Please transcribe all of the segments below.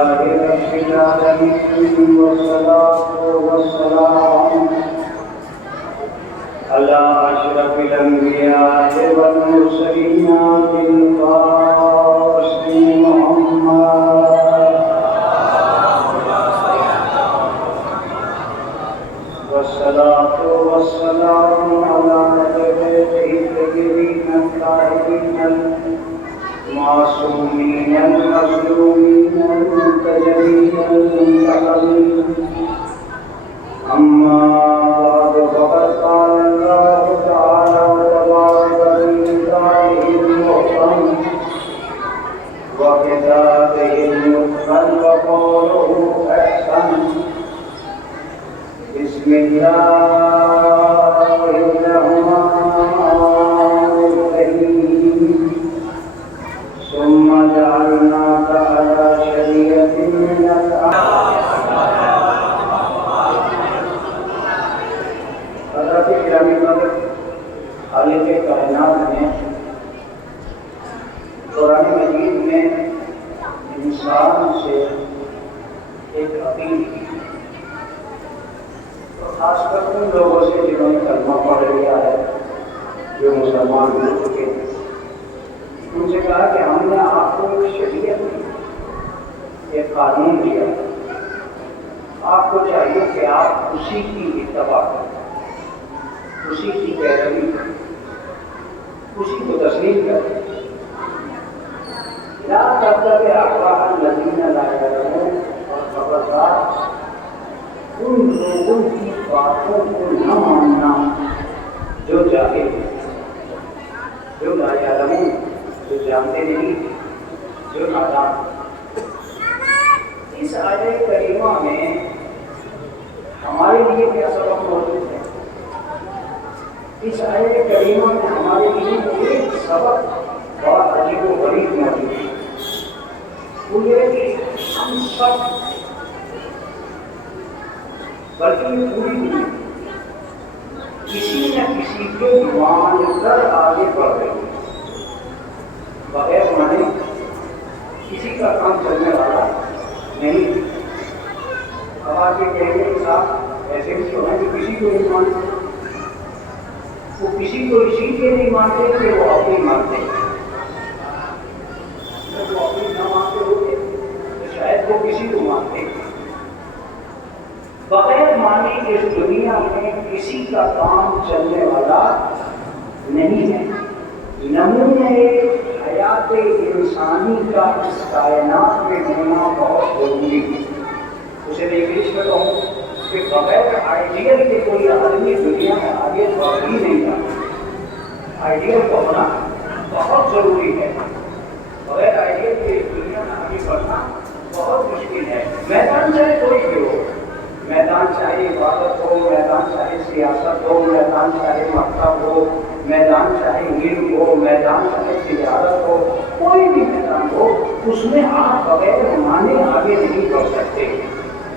لله رب العالمين والصلاة والسلام على أشرف الأنبياء والمرسلين بالقاسم محمد والصلاة والسلام على نبيه الطيبين الطاهرين المعصومين المظلومين المنتجبين المنتقمين. أما بعد فقد قال الله تعالى تبارك في كتابه المحكم وكتابه المتقن وقوله أحسن. بسم الله الرحمن الرحيم. ثم جعلناك على شريعة من الأمر. حضرت گرامی قدر خالق کائنات نے قرآن مجید میں انسان سے ایک اپیل کی، خاص کر ان لوگوں سے جنہوں نے کلمہ پڑھ لیا ہے، جو مسلمان ہو چکے ہیں، ان سے کہا کہ ہم نے آپ کو ایک شریعت دی، ایک قانون دیا، آپ کو چاہیے کہ آپ اسی کی اتباع کریں، اسی کی پیروی کریں، اسی کو تسلیم کریں. لا تتبع اهواء الذین لا یعلمون، اور خبردار ان لوگوں کی باتوں کو نہ ماننا جو جاہل ہیں، جو لا یعلمون، جو جانتے نہیں، جو نادان. اس آیت کریمہ میں ہمارے لیے کیا سبق موجود ہے؟ اس آیت کریمہ میں ہمارے لیے ایک سبق بہت عجیب و غریب موجود ہے. وہ یہ کہ ہم سب، بلکہ پوری دنیا کسی نہ کسی کو مان کر آگے بڑھ رہی ہے. بغیر مانے کسی کا کام چلنے والا نہیں. اب آپ یہ کہیں گے صاحب ایسے بھی تو ہے کہ کسی کو نہیں مانتے. وہ کسی کو اسی لیے نہیں مانتے کہ وہ اپنی مانتے ہیں. جب وہ اپنی نہ مانتے ہوتے تو شاید وہ کسی کو مانتے ہیں. بغیر مانے اس دنیا میں کسی کا کام چلنے والا نہیں ہے. نمونے حیات انسانی کا اس کائنات میں ہونا بہت ضروری ہے. اسے میں انگلش میں کہوں کہ بغیر آئیڈیل کے کوئی آدمی دنیا میں آگے بڑھ ہی نہیں جاتا. آئیڈیل کو ہونا بہت ضروری ہے. بغیر آئیڈیل کے دنیا میں آگے بڑھنا بہت مشکل ہے. میدان چاہے کوئی بھی ہو، میدان چاہے عبادت ہو، میدان چاہے سیاست ہو، میدان چاہے مکتب ہو، میدان چاہے علم ہو، میدان چاہے تجارت ہو، کوئی بھی میدان ہو، اس میں آپ بغیر مانے آگے نہیں بڑھ سکتے.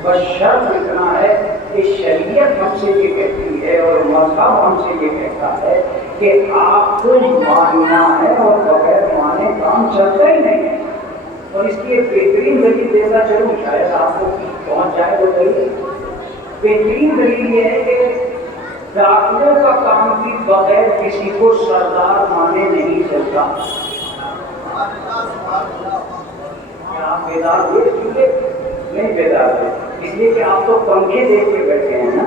بس شرط اتنا ہے کہ شریعت ہم سے یہ کہتی ہے اور مذہب ہم سے یہ کہتا ہے کہ آپ کو ماننا ہے اور بغیر مانے کام چلتا ہی نہیں ہے. اور اس کی ایک بہترین دلیل دینا چلوں، شاید آپ کو پہنچ جائے وہ دلیل. بہترین دلیل یہ ہے کہ ڈاکٹروں کا کام بھی بغیر کسی کو سردار مانے نہیں چلتا. کیا آپ بیدار ہوئے؟ نہیں بیدار ہوئے، اس لیے کہ آپ تو پنکھے دیکھ کے بیٹھے ہیں نا،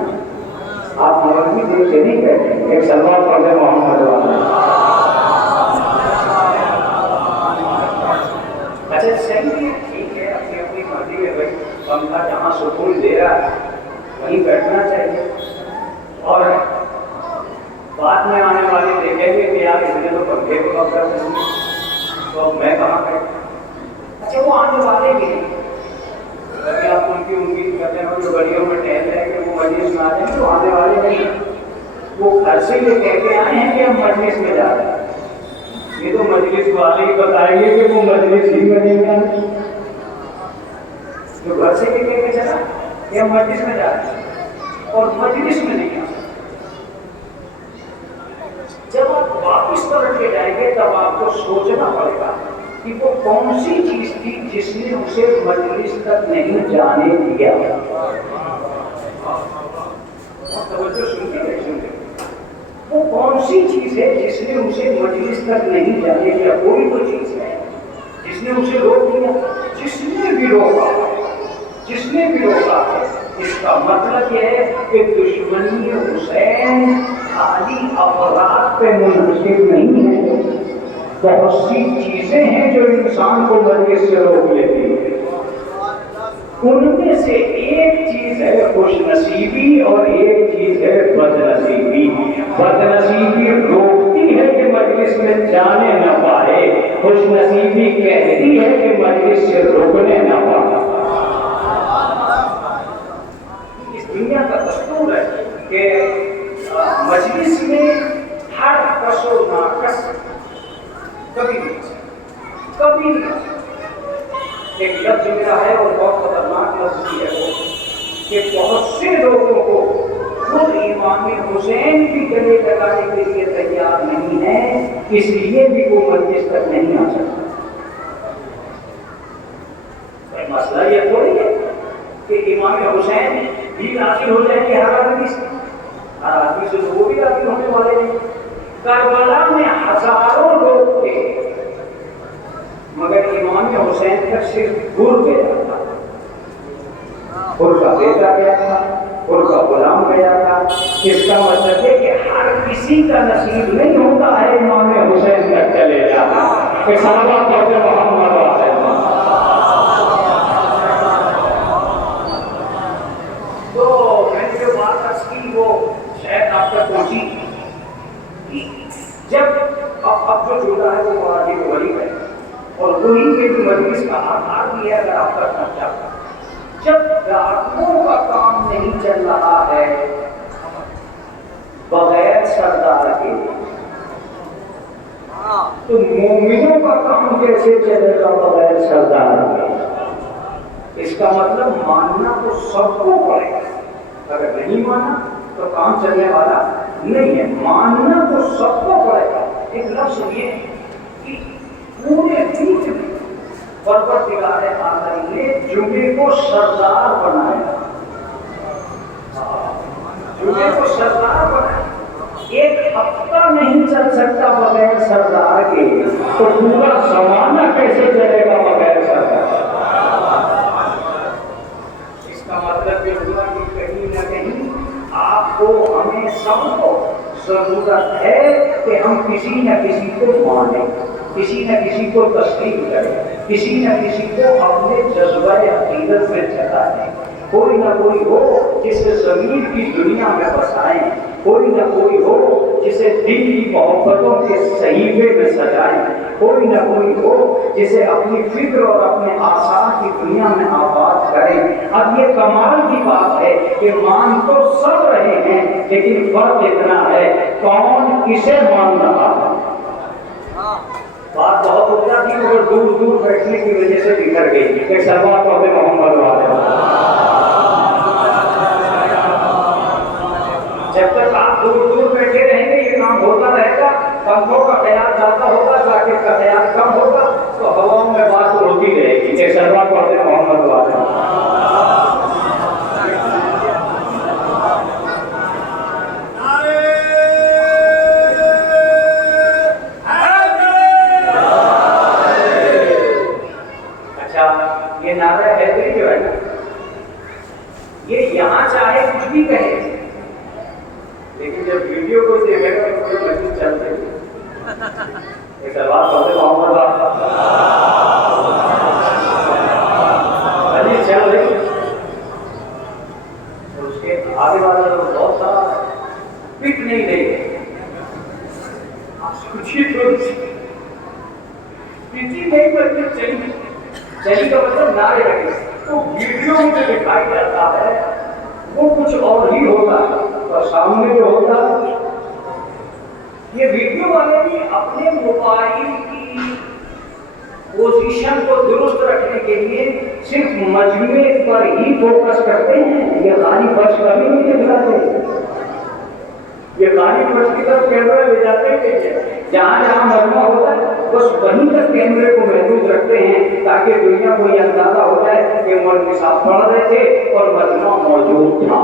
آپ مرغی دیکھ کے نہیں بیٹھے. ایک سلوات پڑھے محمد والا. اچھا صحیح ہے، ٹھیک ہے، اپنی اپنی مرضی ہے بھائی. پنکھا جہاں سکون دے رہا ہے وہیں بیٹھنا چاہیے. اور بعد میں آنے والے دیکھیں گے کہ یار اس نے تو پنکھے کو پکڑ دیں، تو میں کہاں بیٹھوں؟ اچھا وہ آنے والے بھی نہیں. اگر آپ ان کی امید کرتے ہو جو گلیوں میں ٹہل رہے ہیں کہ وہ مجلس میں آ جائیں تو آنے والے نہیں. وہ گھر سے یہ کہہ کے آئے ہیں کہ ہم مجلس میں جا رہے ہیں. یہ تو مجلس والے ہی بتائیں گے کہ وہ مجلس ہی میں نہیں جانے. تو گھر سے یہ کہہ کے چلا کہ ہم مجلس میں جا رہے ہیں اور مجلس میں نہیں آ سکتے. جب آپ واپس پلٹ کے جائیں گے تب آپ کو سوچنا پڑے گا کہ وہ کون سی چیز تھی جس نے اسے مجلس تک نہیں جانے دیا. توجہ سنتے ہیں سنتے. وہ کون سی چیز ہے جس نے اسے مجلس تک نہیں جانے دیا؟ کوئی تو چیز ہے جس نے اسے روک دیا. جس نے بھی روکا ہے اس کا مطلب یہ ہے کہ دشمنی حسین خالی افراد پہ منحصر نہیں ہے. بہت سی چیزیں ہیں جو انسان کو مجلس سے روک لیتی ہیں. ان میں سے ایک چیز ہے خوش نصیبی اور ایک چیز ہے بد نصیبی. بد نصیبی روکتی ہے کہ مجلس میں جانے نہ پائے، خوش نصیبی کہتی ہے کہ مجلس سے روکنے نہ پائے. اس دنیا کا دستور ہے کہ مجلس میں ہر کس و ناقص کبھی نہیں. ایک لفظ میرا ہے اور بہت خطرناک لفظ بھی ہے وہ کہ بہت سے لوگوں کو خود امام حسین بھی گلے لگانے کے لیے تیار نہیں ہے، اس لیے بھی وہ مجلس تک نہیں آ سکتا. مسئلہ یہ تھوڑی ہے کہ امام حسین بھی راضی ہو جائیں گے ہر آدمی سے تو وہ بھی راضی ہونے والے ہیں. کربلا میں ہزاروں لوگ تھے مگر امام حسین تک صرف گر گیا تھا، گر کا بیٹا گیا تھا، گر کا غلام گیا تھا. اس کا مطلب ہے کہ ہر کسی کا نصیب نہیں ہوتا ہے امام حسین تک چلے جانا. صحابہ پڑھتے محمد والے تو میں نے جو بات عرض کی وہ شاید آپ تک پہنچی. جب اب جو جڑا ہے وہ آگے وہی ہے اور وہی کے بھی مجلس کا آدھار بھی ہے. اگر آپ کا خرچہ جب ڈاکوؤں کا کام نہیں چل رہا ہے بغیر سردار کے تو مومنوں کا کام کیسے چلے گا بغیر سردار کے؟ اس کا مطلب ماننا تو سب کو پڑے گا. اگر نہیں مانا تو کام چلنے والا نہیں ہے. ماننا تو سب کو پڑے گا. ایک لفظ یہ ہے کہ پورے دن پروردگار عالم نے جمعے کو سردار بنایا. جمعے کو سردار بنایا. ایک ہفتہ نہیں چل سکتا بغیر سردار کے تو پورا زمانہ کیسے چلے گا بغیر سردار؟ اس کا مطلب یہ ہوا کہ کہیں نہ کہیں آپ کو ہمیں سب کو ضرورت ہے کہ ہم کسی نہ کسی کو مانیں، کسی نہ کسی کو تسلیم کریں، کسی نہ کسی کو اپنے جذبہ عقیدت میں جتائیں. کوئی نہ کوئی ہو جسے ضمیر کی دنیا میں بسائیں، کوئی نہ کوئی ہو جسے دل کی محبتوں کے صحیفے میں سجائیں، کوئی نہ کوئی ہو جسے اپنی فکر اور اپنے آثار کی دنیا میں آباد کریں. اب یہ کمال کی بات ہے کہ مان تو سب رہے ہیں لیکن فرق اتنا ہے کون کسے مان رہا ہے. بات بہت اچھا تھی مگر دور دور بیٹھنے کی وجہ سے بکھر گئی. ایک سلمان پڑھتے محمد والے جب تک آپ دور دور بیٹھے رہیں گے یہ کام ہوتا رہے گا. پنکھوں کا خیال زیادہ ہوگا، جاکٹ کا خیال کم ہوگا تو ہواؤں میں بات اڑتی رہے گی. ایک سلمان پڑھتے محمد والے یہ نعرہ حیدری جو ہے نا یہ یہاں چاہے کچھ بھی کہے لیکن جب ویڈیو کو دیکھے گا تو کوئی مسجد چلتے ایک سوال پڑھتے محمد علی چل رہی اور اس کے آگے والا لوگ بہت سارا پٹ نہیں رہے. آپ سوچیے تو پٹی نہیں کرتے چلی کا مطلب نعرے لگے تو ویڈیو میں دکھائی جاتا ہے وہ کچھ اور ہی ہوتا ہے اور سامنے جو ہوتا ہے. یہ ویڈیو والے بھی اپنے موبائل کی پوزیشن کو درست رکھنے کے لیے صرف مجموعے پر ہی فوکس کرتے ہیں. یہ خالی فرش کبھی نہیں دکھاتے. یہ خالی فرش کی طرف کیمرہ لے جاتے ہیں جہاں جہاں مجموعہ ہوتا ہے بس وہیں تک کیمرے کو محدود رکھتے ہیں تاکہ دنیا کو یہ اندازہ ہو جائے کہ مولوی صاحب پڑھ رہے تھے اور مجمع موجود تھا.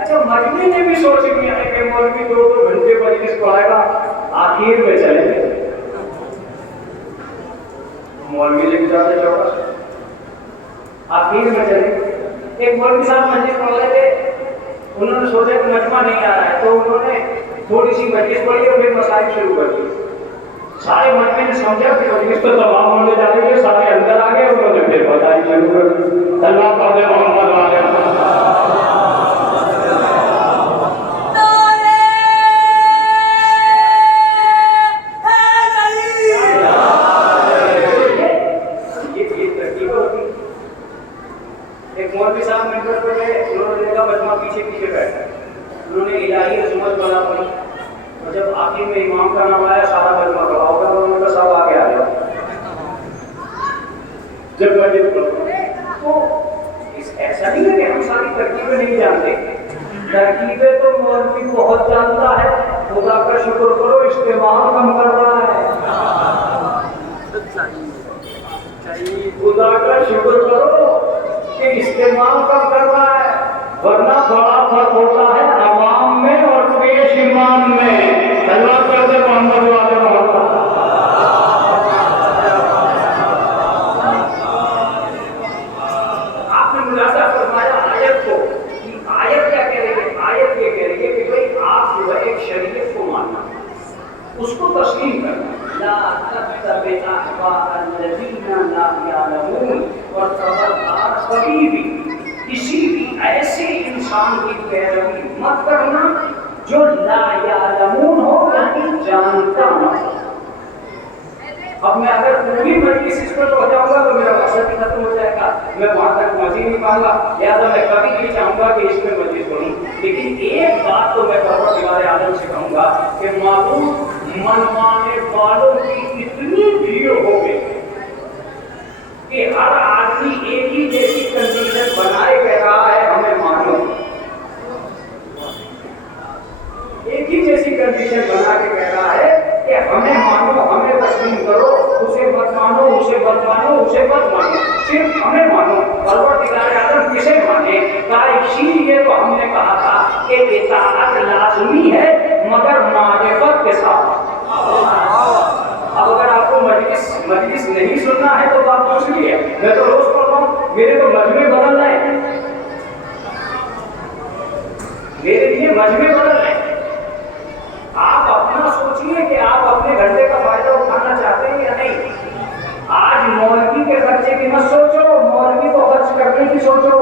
اچھا مجمع نے بھی سوچ لیا ہے کہ مولوی 2 گھنٹے مجلس پڑھائے گا, آخر میں چلے گئے. مولوی نے گزارے چوکس, آخر میں چلے. ایک مولوی صاحب مجلس پڑھ رہے تھے, انہوں نے سوچا کہ مجمع نہیں آ رہا ہے تو انہوں نے تھوڑی سی مجلس پڑھی اور پھر مسائل شروع کر دی. سارے مجمع نے سمجھا کہ مجلس تو تمام ہونے جا رہی ہے, سارے اندر آ گئے, انہوں نے پھر مسائل شروع کر دی. اللہ پاک محمد علیہ ترکیبیں تو مولوی بہت جانتا ہے, خدا کا شکر کرو استعمال کم کر رہا ہے. خدا کا شکر کرو کہ استعمال کم کر رہا ہے, ورنہ بڑا فرق ہوتا ہے عوام میں اور پیش ایمان میں. اللہ کرتے محمد والے محمد. آپ نے ملاحظہ فرمایا آیت کو, آیت کیا کہہ رہی ہے؟ آیت یہ کہہ رہی ہے کہ بھئی آپ جو ہے ایک شریعت کو ماننا, اس کو تسلیم کرنا. لا تتبع احواء الذین لا یعلمون, اور خبردار کبھی بھی کسی بھی ایسے انسان کی پیروی مت کرنا جو لا یعلمون ہو, یعنی جانتا نہ ہو. اب میں اگر پوری مجلس اس پر ہو جاؤں گا تو میرا مقصد ہی ختم ہو جائے گا, میں وہاں تک پہنچ نہیں پاؤں گا. لہٰذا میں کبھی نہیں چاہوں گا کہ اس میں مجلس پڑھوں, لیکن ایک بات تو میں پروردگار عالم سے کہوں گا کہ معبود منوانے والوں کی اتنی بھیڑ ہو گئی کہ ہر آدمی ایک ہی جیسی کنڈیشن بنائے کہہ رہا ہے ہمیں مانو, ایک ہی جیسی کنڈیشن بنا کے کہہ رہا ہے کہ ہمیں مانو, ہمیں تسلیم کرو, اسے مت مانو, اسے مت مانو, اسے مت مانو, صرف ہمیں مانو. پروردگار عالم کسے مانے؟ اسی لیے تو ہم نے کہا تھا کہ اطاعت لازمی ہے مگر معرفت کے ساتھ. اب اگر آپ کو مجلس نہیں سننا ہے تو بات دوسری ہے. میں تو روز پڑھ رہا ہوں, میرے تو مجمع بدل رہے ہیں, میرے لیے مجمع بدل رہے ہیں. آپ اپنا سوچیے کہ آپ اپنے گھنٹے کا فائدہ اٹھانا چاہتے ہیں یا نہیں. آج مولوی کے خرچے کی مت سوچو, مولوی کو خرچ کرنے کی سوچو.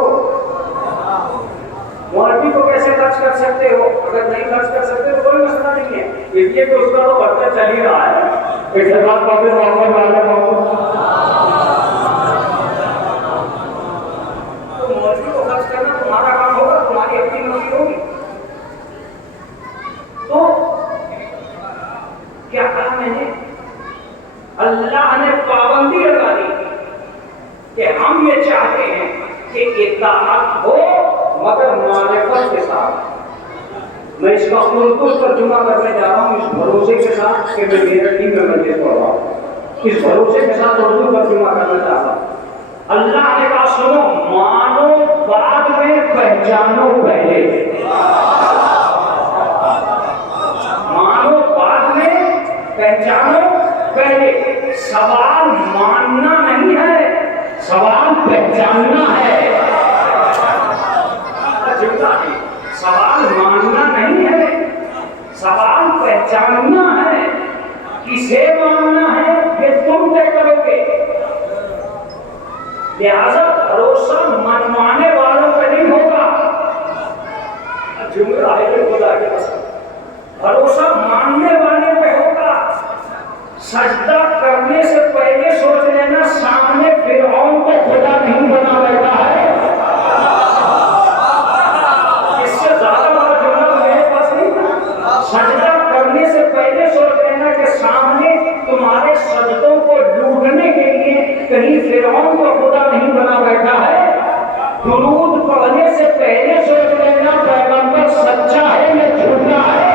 مولوی کو کیسے خرچ کر سکتے ہو؟ اگر نہیں خرچ کر سکتے تو کوئی مسئلہ نہیں ہے, اس لیے کہ اس کا تو خرچہ چل ہی رہا ہے. تو مولوی کو خرچ کرنا تمہارا کام ہوگا, تمہاری اپنی مرضی ہوگی. تو کیا کہا میں نے؟ اللہ نے پابندی لگا دی کہ ہم یہ چاہتے ہیں کہ اطاعت ہو مگر معرفت کے ساتھ. میں اس کا خلوص ترجمہ کرنے جا رہا ہوں اس بھروسے کے ساتھ کہ میں میرٹی میں مجلس پڑھ رہا ہوں, اس بھروسے کے ساتھ اردو ترجمہ کرنا چاہتا ہوں. اللہ نے کہا سنو, مانو بعد میں, پہچانو پہلے. مانو بعد میں, پہچانو پہلے. سوال ماننا نہیں ہے, سوال پہچاننا ہے. سوال ماننا نہیں ہے, سوال پہچاننا ہے. کسے ماننا ہے یہ تم طے کرو گے. لہذا بھروسہ منوانے والوں پہ نہیں ہوگا. جملہ ہے خدا کے قسم, بھروسہ ماننے والے پہ ہوگا. سجدہ کرنے سے پہلے سوچ لینا سامنے فرعون کو خدا نہیں بنا بیٹھا ہے. اس سے زیادہ بڑا جملہ میرے پاس نہیں تھا. سجدہ کرنے سے پہلے سوچ لینا کہ سامنے تمہارے سجدوں کو لوٹنے کے لیے کہیں فرعون کو خدا نہیں بنا بیٹھا ہے. درود پڑھنے سے پہلے سوچ لینا پیغمبر سچا ہے یا جھوٹا ہے.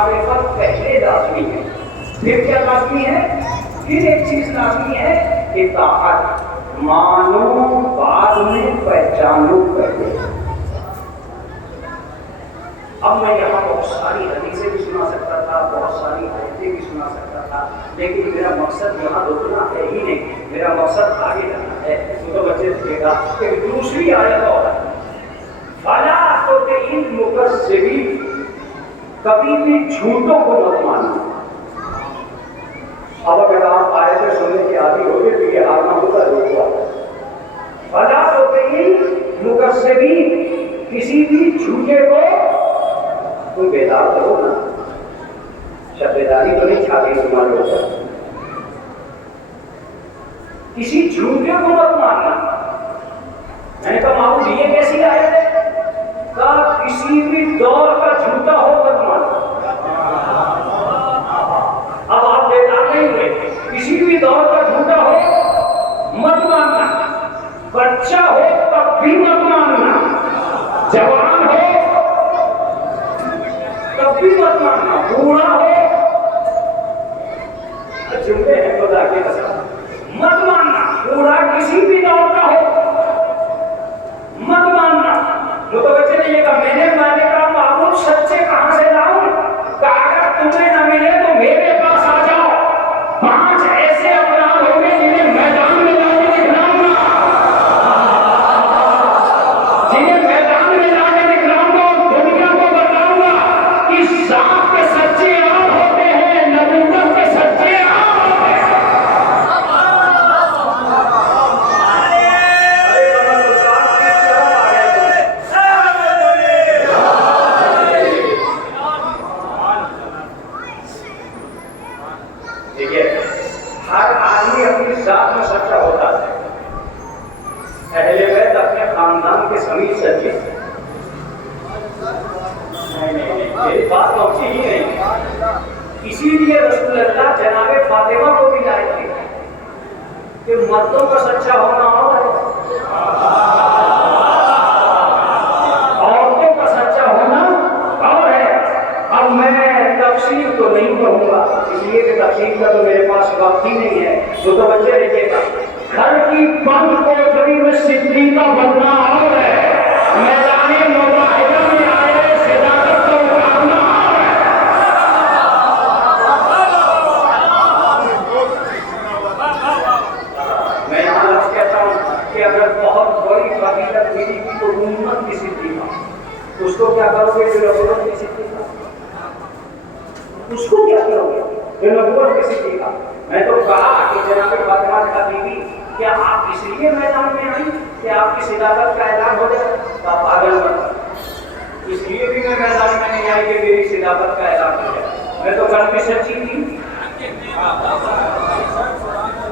معرفت پہلے لازمی ہے، پھر کیا لازمی ہے؟ پھر ایک چیز لازمی ہے، اطاعت، مانو بعد میں پہچانو پہلے۔ اب میں یہاں بہت ساری حدیثیں بھی سنا سکتا تھا، بہت ساری آیتیں بھی سنا سکتا تھا، لیکن میرا مقصد یہاں رکنا ہے ہی نہیں، میرا مقصد آگے جانا ہے۔ تو بچے دیکھے گا کہ دوسری آیت اور ہے، فَلَا تُطِعِ الْمُكَذِّبِينَ، کبھی بھی جھوٹوں کو مت ماننا۔ اب اگر آپ آیتیں سننے کے عادی ہو گئے تو یہ آنا ہوتا روکا۔ فَلَا تُطِعِ الْمُكَذِّبِينَ، کسی بھی جھوٹے کو تم بیدار کرو نا، شب بیداری تو نہیں چھاتی تمہارے اوپر، کسی جھوٹے کو مت ماننا۔ میں نے کہا معبود یہ کیسی آیت ہے؟ کہا کسی بھی دور کا جھوٹا ہو مت ماننا۔ اب آپ بیدار نہیں ہوئے، کسی بھی دور کا جھوٹا ہو مت ماننا، بچہ ہو تب بھی مت ماننا، جوان ہو تب بھی مت ماننا، بوڑھا ہو، جملے ہیں خدا کے قسم، مت ماننا، بوڑھا کسی بھی دور کا ہو مت ماننا۔ متوجہ نہیں ہے کہ میں نے کہا معبود سچے کہاں سے لاؤں؟ کہ اگر تمہیں نہ ملے تو میرے پاس آ جاؤ، 5 ایسے افراد ہوں گے جنہیں میدان میں لا کے دکھلاؤں گا، جنہیں میدان میں لا کے دکھلاؤں گا اور دنیا کو بتاؤں گا کہ ذات کے سچے آپ ہوتے ہیں، نبوت کے سچے آپ ہوتے ہیں۔ ہر آدمی اپنی ذات میں سچا ہوتا ہے، اہل بیت اپنے خاندان کے سمیت سچے۔ نہیں، بات پہنچی ہی نہیں۔ اسی لیے رسول اللہ جناب فاطمہ کو بھی لائے تھے کہ مردوں کا سچا ہونا اور ہے، عورتوں کا سچا ہونا اور ہے۔ اب میں تفصیل تو نہیں کہوں گا، اس لیے کہ تفصیل کا تو میرے پاس وقت ہی نہیں ہے۔ تو توجہ رکھیے گا، گھر کی بند کوٹری میں صدیقہ بننا اور ہے، میدان مجاہدہ میں آئے صداقت کا مقابلہ اور ہے۔ میں یہاں لفظ کہتا ہوں کہ اگر بہت بڑی فضیلت ملی تھی تو امت کی صدیقہ، اس کو کیا کرو گے جو نبوت کی صدیقہ؟ اس کو کیا کرو گے جو نبوت کی صدیقہ؟ میں تو کہا کہ جناب فاطمہ کا بیوی، کیا آپ اس لیے میدان میں آئی کہ آپ کی صداقت کا اعلان ہو جائے؟ پاگل مت، اس لیے بھی میں میدان میں نہیں آئی کہ میری صداقت کا اعلان ہو جائے، میں تو کل بھی سچی تھی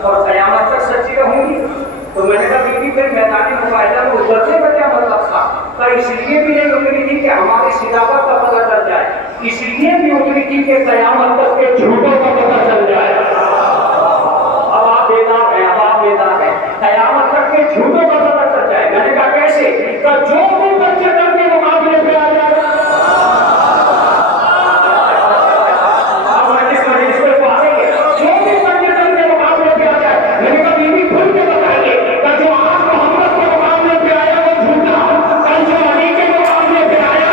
اور قیامت تک سچی رہوں گی۔ تو میں نے کہا بیوی پھر میدان مقابلہ میں اترنے کا کیا مطلب تھا؟ کہ اس لیے بھی نہیں اتری تھی کہ ہماری صداقت کا پتہ چل جائے، اس لیے بھی اتری تھی کہ قیامت تک کے جھوٹوں کا پتہ چل جائے۔ اب آپ بیدار ہیں، اب آپ بیدار ہیں، قیامت تک کے جھوٹوں کا پتہ چل جائے۔ میں نے کہا کیسے؟ کہ جو بھی بچے دم کے مقابلے پہ آ جائے گا، اب میں جس مجلس پہ پڑھیں گے، جو بھی بچے دم کے مقابلے پہ آ جائے، میں نے کہا بیوی کھل کے بتائیے کہ جو آج محمد کے مقابلے پہ آیا وہ جھوٹا، کل جو علی کے مقابلے پہ آیا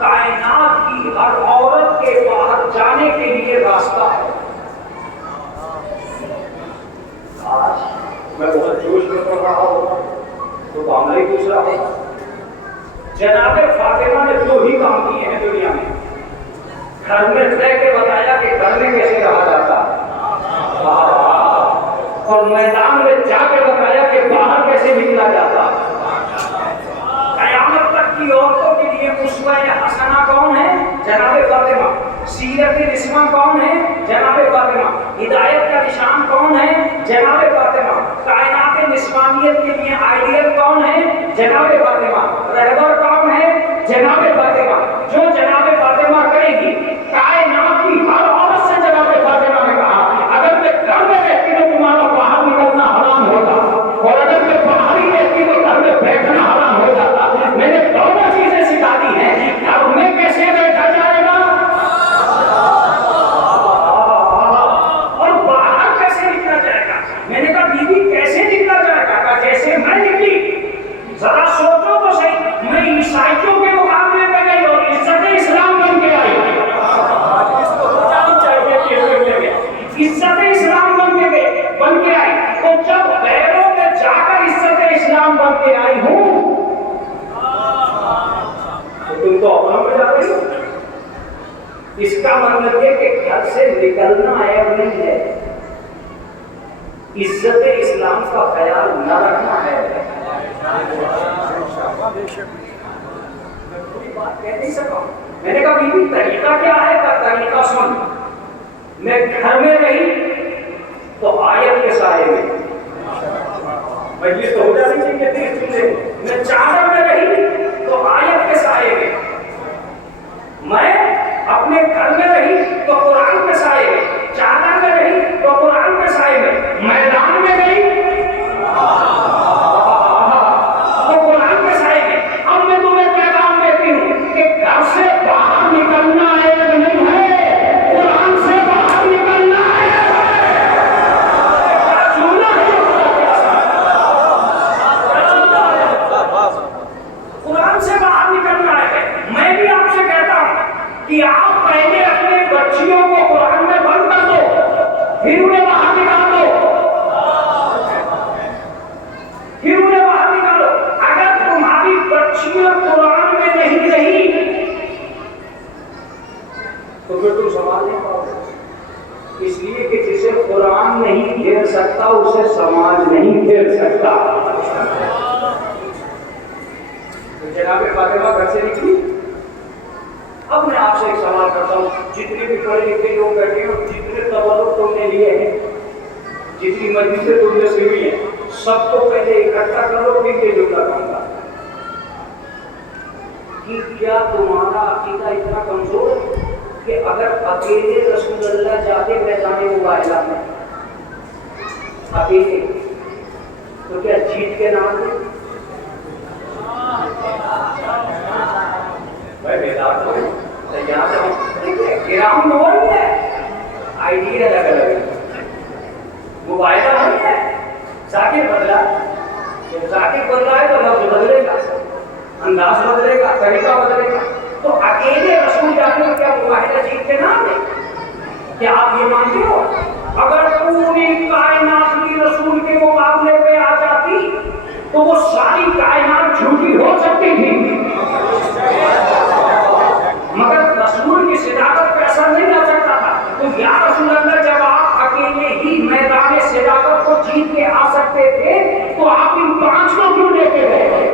کائنات کی ہر عورت کے باہر جانے کے لیے راستہ ہے. آج میں بہت جوش میں پڑھ رہا ہوں تو معاملہ ہی دوسرا ہے. جناب فاطمہ نے دو ہی کام کیے ہیں دنیا میں. گھر میں رہ کے بتایا کہ گھر میں کیسے رہا جاتا ہے، اور میدان میں جا کے بتایا کہ باہر کیسے نکلا جاتا. قیامت تک کی عورتوں کے لیے اسوہ حسنہ کون ہے؟ جناب فاطمہ. سیرت نسواں کون ہے؟ جناب فاطمہ. ہدایت کا نشان کون ہے؟ جناب فاطمہ. کائنات نسوانیت کے لیے آئیڈیل کون ہے؟ جناب فاطمہ. رہبر کون ہے؟ جناب فاطمہ. جو جناب فاطمہ کرے گی کائنات کی ہر عورت سے. جناب فاطمہ نے کہا اگر میں گھر میں رہتی تو تمہارا باہر نکلنا حرام ہوگا، اور اگر میں باہر ہی رہتی تو گھر میں بیٹھنا حرام ہو جاتا. میں نے دونوں چیزیں سکھا دی ہیں. گھر میں کیسے بیٹھا جائے گا اور باہر کیسے نکلا جائے گا. میں نے کہا بیوی کیسے نکلا جائے گا؟ کہا جیسے میں نکلی. ذرا سوچو تو صحیح، میں عیسائیوں کے مقابلے میں گئی اور عزت اسلام بن کے آئی. عزت اسلام بن کے آئی. تو جب غیروں میں جا کر عزت اسلام بن کے آئی ہوں تو تم تو اپنا میں جا رہی ہو. اس کا مطلب ہے کہ گھر سے نکلنا عیب نہیں ہے، عزت اسلام کا خیال نہ رکھنا ہے. میں پوری بات کہہ نہیں سکا. میں نے کہا بیوی طریقہ کیا ہے؟ کا طریقہ سن. میں گھر میں رہی تو آیت کے سائے میں مجلس تو ہو جانی چاہیے تھی. میں چادر میں رہی تو آیت کے سائے میں. میں اپنے گھر میں رہی تو قرآن کے سائے میں. چادر میں رہی تو قرآن کے سائے میں. میدان میں گئی تو قرآن کے سائے میں. اب میں تمہیں پیغام دیتی ہوں کہ گھر سے باہر نکلنا عیب نہیں ہے، قرآن سے باہر نکلنا عیب ہے. قرآن سے باہر نکلنا ہے. میں بھی آپ سے کہتا ہوں کہ آپ پہلے اپنے بچیوں کو قرآن میں بند کر دو، پھر انہیں باہر نکال دو. پھر انہیں باہر نکالو. اگر تمہاری بچیاں قرآن میں نہیں رہی تو پھر تم سماج نہیں پاؤ گے. اس لیے کہ جسے قرآن نہیں گھیر سکتا اسے سماج نہیں گھیر سکتا. جناب فاطمہ گھر سے نکلی. اب میں آپ سے ایک سوال کرتا ہوں، جتنے بھی پڑھے لکھے لوگ بیٹھے ہیں، جتنے تبرک تم نے لیے ہیں، جتنی مجلسیں تم نے سنی ہیں، سب کو پہلے اکٹھا کرو. پھر یہ جملہ کہوں گا کہ کیا تمہارا عقیدہ اتنا کمزور ہے کہ اگر اکیلے رسول اللہ جاتے میدان مباہلہ میں اکیلے تو کیا جیت کے نام دیں؟ گراؤنڈ وہی ہے، آئیڈیا الگ الگ ہے، مباحثہ وہی ہے. ذاکر بدلا، جب ذاکر بدلا ہے تو لفظ بدلے گا، انداز بدلے گا، طریقہ بدلے گا. تو اکیلے رسول جانے میں کیا مباحثہ جیت کے نام ہے؟ کیا آپ یہ مانتے ہو؟ اگر پوری کائنات بھی رسول کے مقابلے پہ آ جاتی تو وہ ساری کائنات جھوٹی ہو سکتی تھی، مگر رسول کی صداقت پہ اثر نہیں آ سکتا تھا. تو یا رسول اللہ جب آپ اکیلے ہی میدان صداقت کو جیت کے آ سکتے تھے تو آپ ان 5 کو کیوں لیتے گئے؟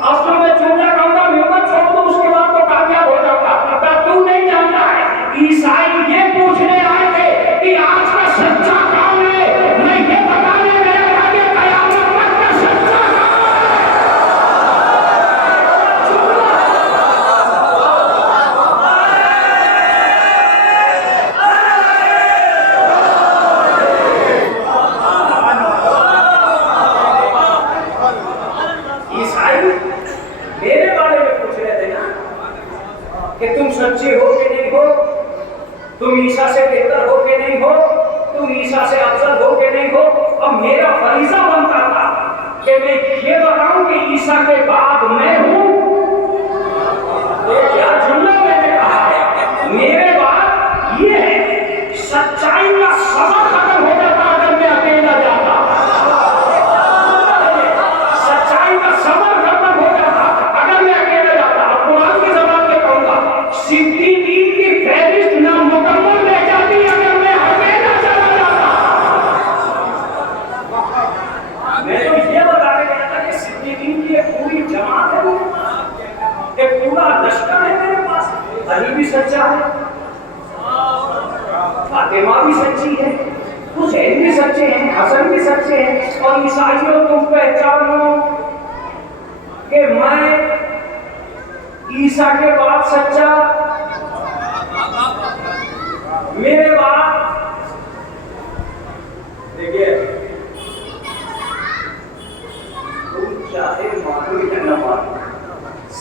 اب تو میں جملہ کہوں گا محمد چھوڑ دو، اس کے بعد تو کامیاب ہو جاتا. تو نہیں جانتا ہے عیسائی یہ پوچھنے آئے تھے کہ آج کا سچا کون ہے، میں یہ بتانے گیا تھا کہ قیامت تک کا سچا کہ تم سچے ہو کہ نہیں ہو، تم عیسیٰ سے بہتر ہو کہ نہیں ہو، تم عیسیٰ سے افضل ہو کہ نہیں ہو. اب میرا فریضہ بنتا تھا کہ میں یہ بتاؤں کہ عیسیٰ کے بعد میں ہوں؟ کیا جملہ میں نے کہا ہے؟ میرے بعد یہ ہے، سچائی کا سبق ختم ہو جاتا اگر میں اکیلا جاتا، سچائی کا سبق ختم ہو جاتا اگر میں اکیلا جاتا۔ اب قرآن کی زبان میں کہوں گا، صدیقین کی فہرست نامکمل رہ جاتی اگر میں اکیلا چلا جاتا۔ میں تو یہ بتانے گیا تھا کہ صدیقین کی ایک پوری جماعت ہے، ایک پورا لشکر ہے میرے پاس۔ علی بھی سچا ہے، فاطمہ بھی سچی ہے، حسین بھی سچے ہیں، حسن بھی سچے ہیں، اور عیسائیوں تم پہچانو کہ میں عیسیٰ کے بعد سچا، میرے بعد دیکھیے تم چاہے مانو یا نہ مانو،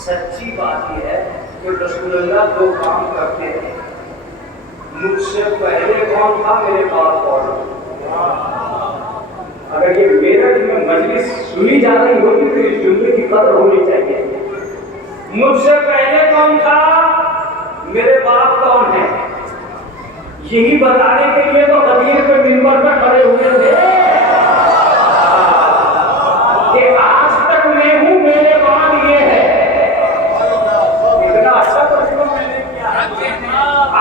سچی بات یہ ہے کہ رسول اللہ دو کام کرتے ہیں، مجھ سے پہلے کون تھا، میرے بعد کون۔ اگر یہ میرٹھ میں مجلس سنی جا رہی ہوتی تو اس جملے کی قدر ہونی چاہیے، مجھ سے پہلے کون تھا، میرے بعد کون ہے۔ یہی بتانے کے لیے تو غدیر پہ منبر پہ کھڑے ہوئے تھے کہ آج تک میں ہوں، میرے بعد یہ ہے۔ اتنا اچھا ترجمہ میں نے کیا ہے،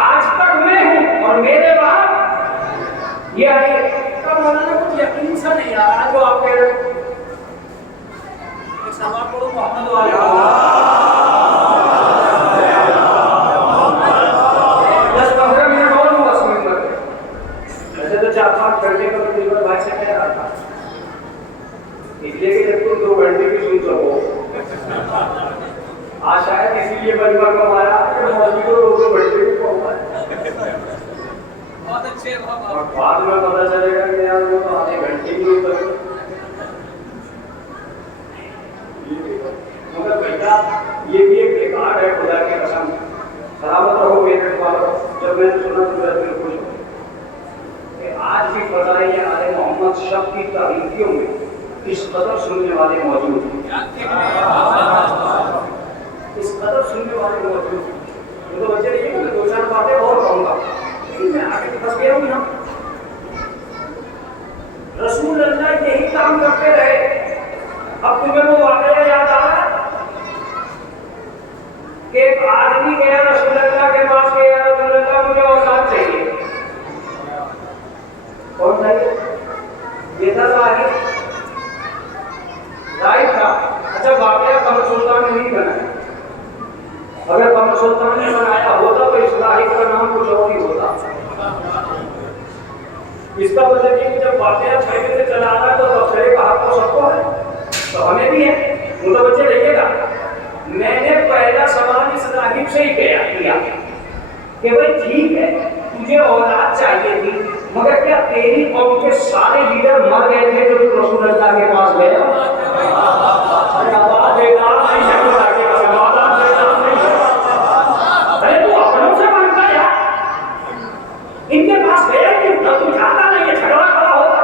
آج تک میں ہوں اور میرے بعد یہ آئے۔ مولانا کچھ یقین سا نہیں آ رہا جو آپ کہہ رہے ہو۔ ایک سوال پڑھو محمد والے دس پندرہ منٹ اور ہوں بس منبر پہ۔ ویسے تو 4-5 گھنٹے کا میں دلبر بھائی سے کہہ رہا تھا، اس لیے کہ جب تم 2 گھنٹے بھی سن سکو، آج شاید اسی لیے مجمع کو ہمارا کہ مولوی کو 2 گھنٹے بھی پہنچا ہے، اور بعد میں پتہ چلے گا کہ یار وہ تو آدھے گھنٹے ہی نہیں ہوتا۔ مگر بیٹا یہ بھی ایک ریکارڈ ہے، خدا کی قسم، سلامت رہو میرے والو۔ جب میں نے سنا تو میں دل خوش ہو کہ آج بھی فضائل آل محمد شب کی تاریخیوں میں اس قدر سننے والے موجود ہیں، اس قدر سننے والے موجود ہیں۔ وہ تو بچے رہیے کہ میں 2-4 باتیں اور کہوں گا، لیکن میں آگے پھنس گیا ہوں یہاں۔ رسول اللہ یہی کام کرتے رہے۔ اب تمہیں وہ واقعہ یاد آ رہا ہے کہ ایک آدمی گیا رسول اللہ کے پاس کہ یا رسول اللہ مجھے اولاد چاہیے۔ کون چاہیے؟ یہ تھا ظاہر تھا۔ اچھا واقعہ قمر سلطان نے نہیں بنایا، اگر قمر سلطان نے بنایا ہوتا تو اصلاحی کا نام کچھ اور ہی ہوتا۔ اس کا مطلب یہ کہ جب واقعہ پہلے سے چلا رہا ہے تو تبصرے کا حق تو سب کو ہے، تو ہمیں بھی ہے۔ متوجہ رہیے گا، میں نے پہلا سوال اس راہب سے ہی کیا کہ بھائی ٹھیک ہے تجھے اولاد چاہیے تھی، مگر کیا تیری قوم کے سارے لیڈر مر گئے تھے جو تو رسول اللہ کے پاس گئے؟ ارے تو اپنوں سے مانگتا ہے، ان کے پاس گیا کہ تو جاتا نہیں ہے، جھگڑا کھڑا ہوتا۔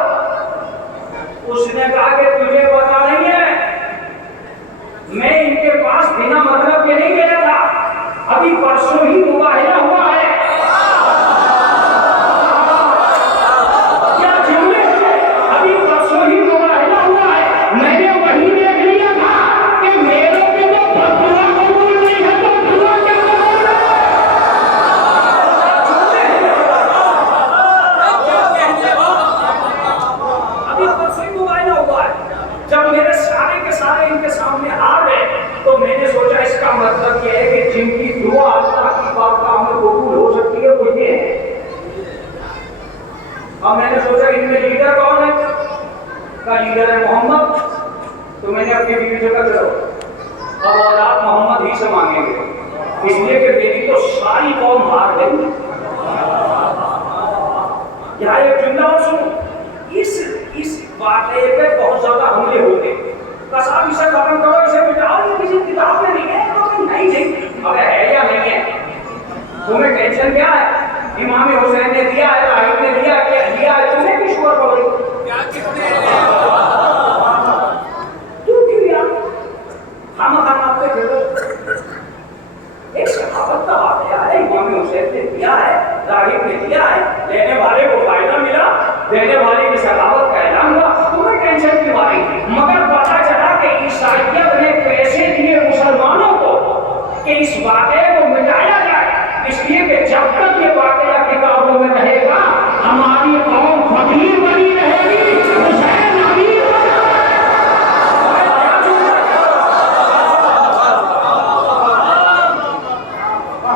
اس نے کہا کہ تجھے پتا نہیں ہے، میں ان کے پاس بنا مطلب کے نہیں گیا تھا، ابھی پرسوں ہی مباہلہ ہوا ہے۔ کیا جملے تھے؟ ابھی پرسوں ہی مباہلہ ہوا ہے، میں نے وہی دیکھ لیا تھا کہ میرے پہ تو بددعا قبول نہیں ہے تو دعا کیا قبول ہے؟ ابھی پرسوں ہی مباہلہ ہوا ہے۔ جب میرے سارے کے سارے ان کے سامنے آ گئے تو میں نے سوچا اس کا مطلب یہ ہے کہ جن کی دعا اللہ کی بارگاہ میں قبول ہو سکتی ہے وہ یہ ہے۔ اب میں نے سوچا ان میں لیڈر کون ہے؟ کا لیڈر ہے محمد، تو میں نے اپنی بیوی سے کہا چلو اب اولاد محمد ہی سے مانگیں گے، اس لیے کہ میری تو ساری قوم ہار گئی۔ یہاں ایک جملہ اور سنو، اس واقعے پہ بہت زیادہ حملے ہوتے، قصاب اسے ختم کرو، اسے مٹاؤ، یہ کسی کتاب میں نہیں ہے تو نہیں تھی، اب ہے یا نہیں ہے، تمہیں ٹینشن کیا ہے؟ امام حسین نے دیا ہے، راہب نے دیا ہے، تمہیں کی شکر پڑ رہی؟ حسین نے دیا ہے، راغب نے دیا ہے، لینے والے کو فائدہ ملا، دینے والے کی سخاوت کا اعلان ہوا، تمہیں ٹینشن کیوں آئی؟ مگر پتا چلا کہ عیسائیت نے پیسے دیے مسلمانوں کو کہ اس واقعے کو مٹایا جائے، اس لیے کہ جب تک یہ واقعہ کتابوں میں رہے گا ہماری قوم فقیر بنی رہے گی، حسین امیر بنا رہے گا۔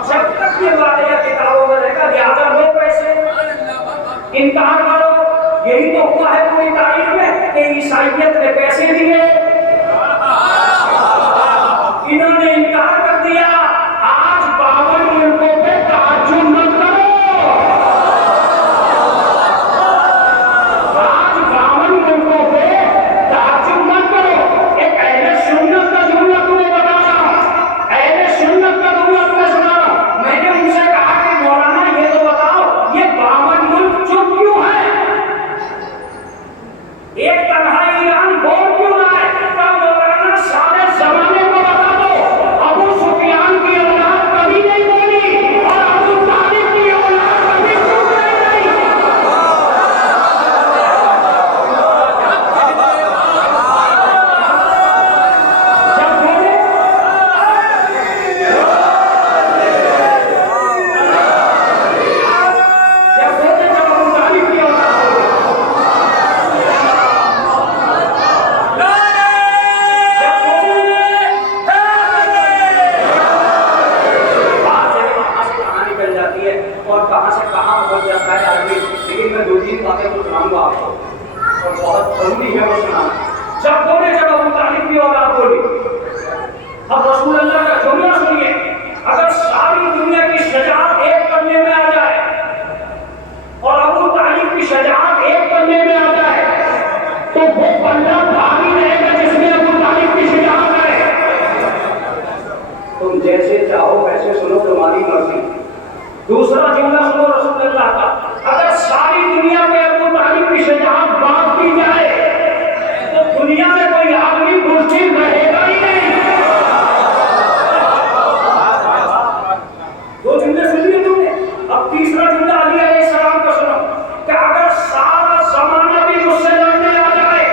جب تک یہ واقعہ کتابوں میں رہے گا لہٰذا لو پیسے، انکار کرو۔ یہی تو ہوا ہے پوری تاریخ میں کہ عیسائیت نے پیسے دیے، انہوں نے انکار کر دیا۔ آج 52 ملکوں پہ تعجب مت کرو، آج 52 ملکوں پہ تعجب مت کرو۔ ایک اہل سنت کا جملہ تمہیں بتانا، اہل سنت کا جملہ تمہیں سنانا۔ میں نے ان سے کہا کہ مولانا یہ تو بتاؤ یہ 52 ملک چپ کیوں ہے؟ ایک تنہا ایران بول کیوں رہا ہے؟ کہا مولانا سارے زمانے کو بتا دو، ابو سفیان کی اولاد کبھی نہیں بولی اور ابو طالب کی اولاد کبھی چپ نہیں رہی۔ جب بولے جب ابو طالب کی اولاد اور کہاں سے کہاں پہنچ جاتا ہے آدمی، لیکن میں 2-3 باتیں تو سناؤں گا آپ کو اور بہت ضروری ہے وہ سنانا۔ جب بولے جب ابو طالب کی اولاد بولی، اب رسول اللہ کا جملہ سنیے، اگر ساری دنیا کی شجاعت ایک کرنے میں آ جائے اور ابو طالب کی شجاعت ایک کرنے میں آ جائے تو وہ بندہ بھاری رہے گا جس میں ابو طالب کی شجاعت ہے۔ تم جیسے چاہو ویسے سنو، تمہاری مرضی۔ دوسرا جملہ سنو رسول اللہ کا، اگر ساری دنیا میں ابو طالب کی شجاعت بات کی جائے تو دنیا میں کوئی آدمی مرشد رہے گا ہی نہیں۔ 2 جملے سن لیے تم نے، اب تیسرا جملہ علی علیہ السلام کا سنو کہ اگر سارا زمانہ بھی مجھ سے لڑنے آ جائے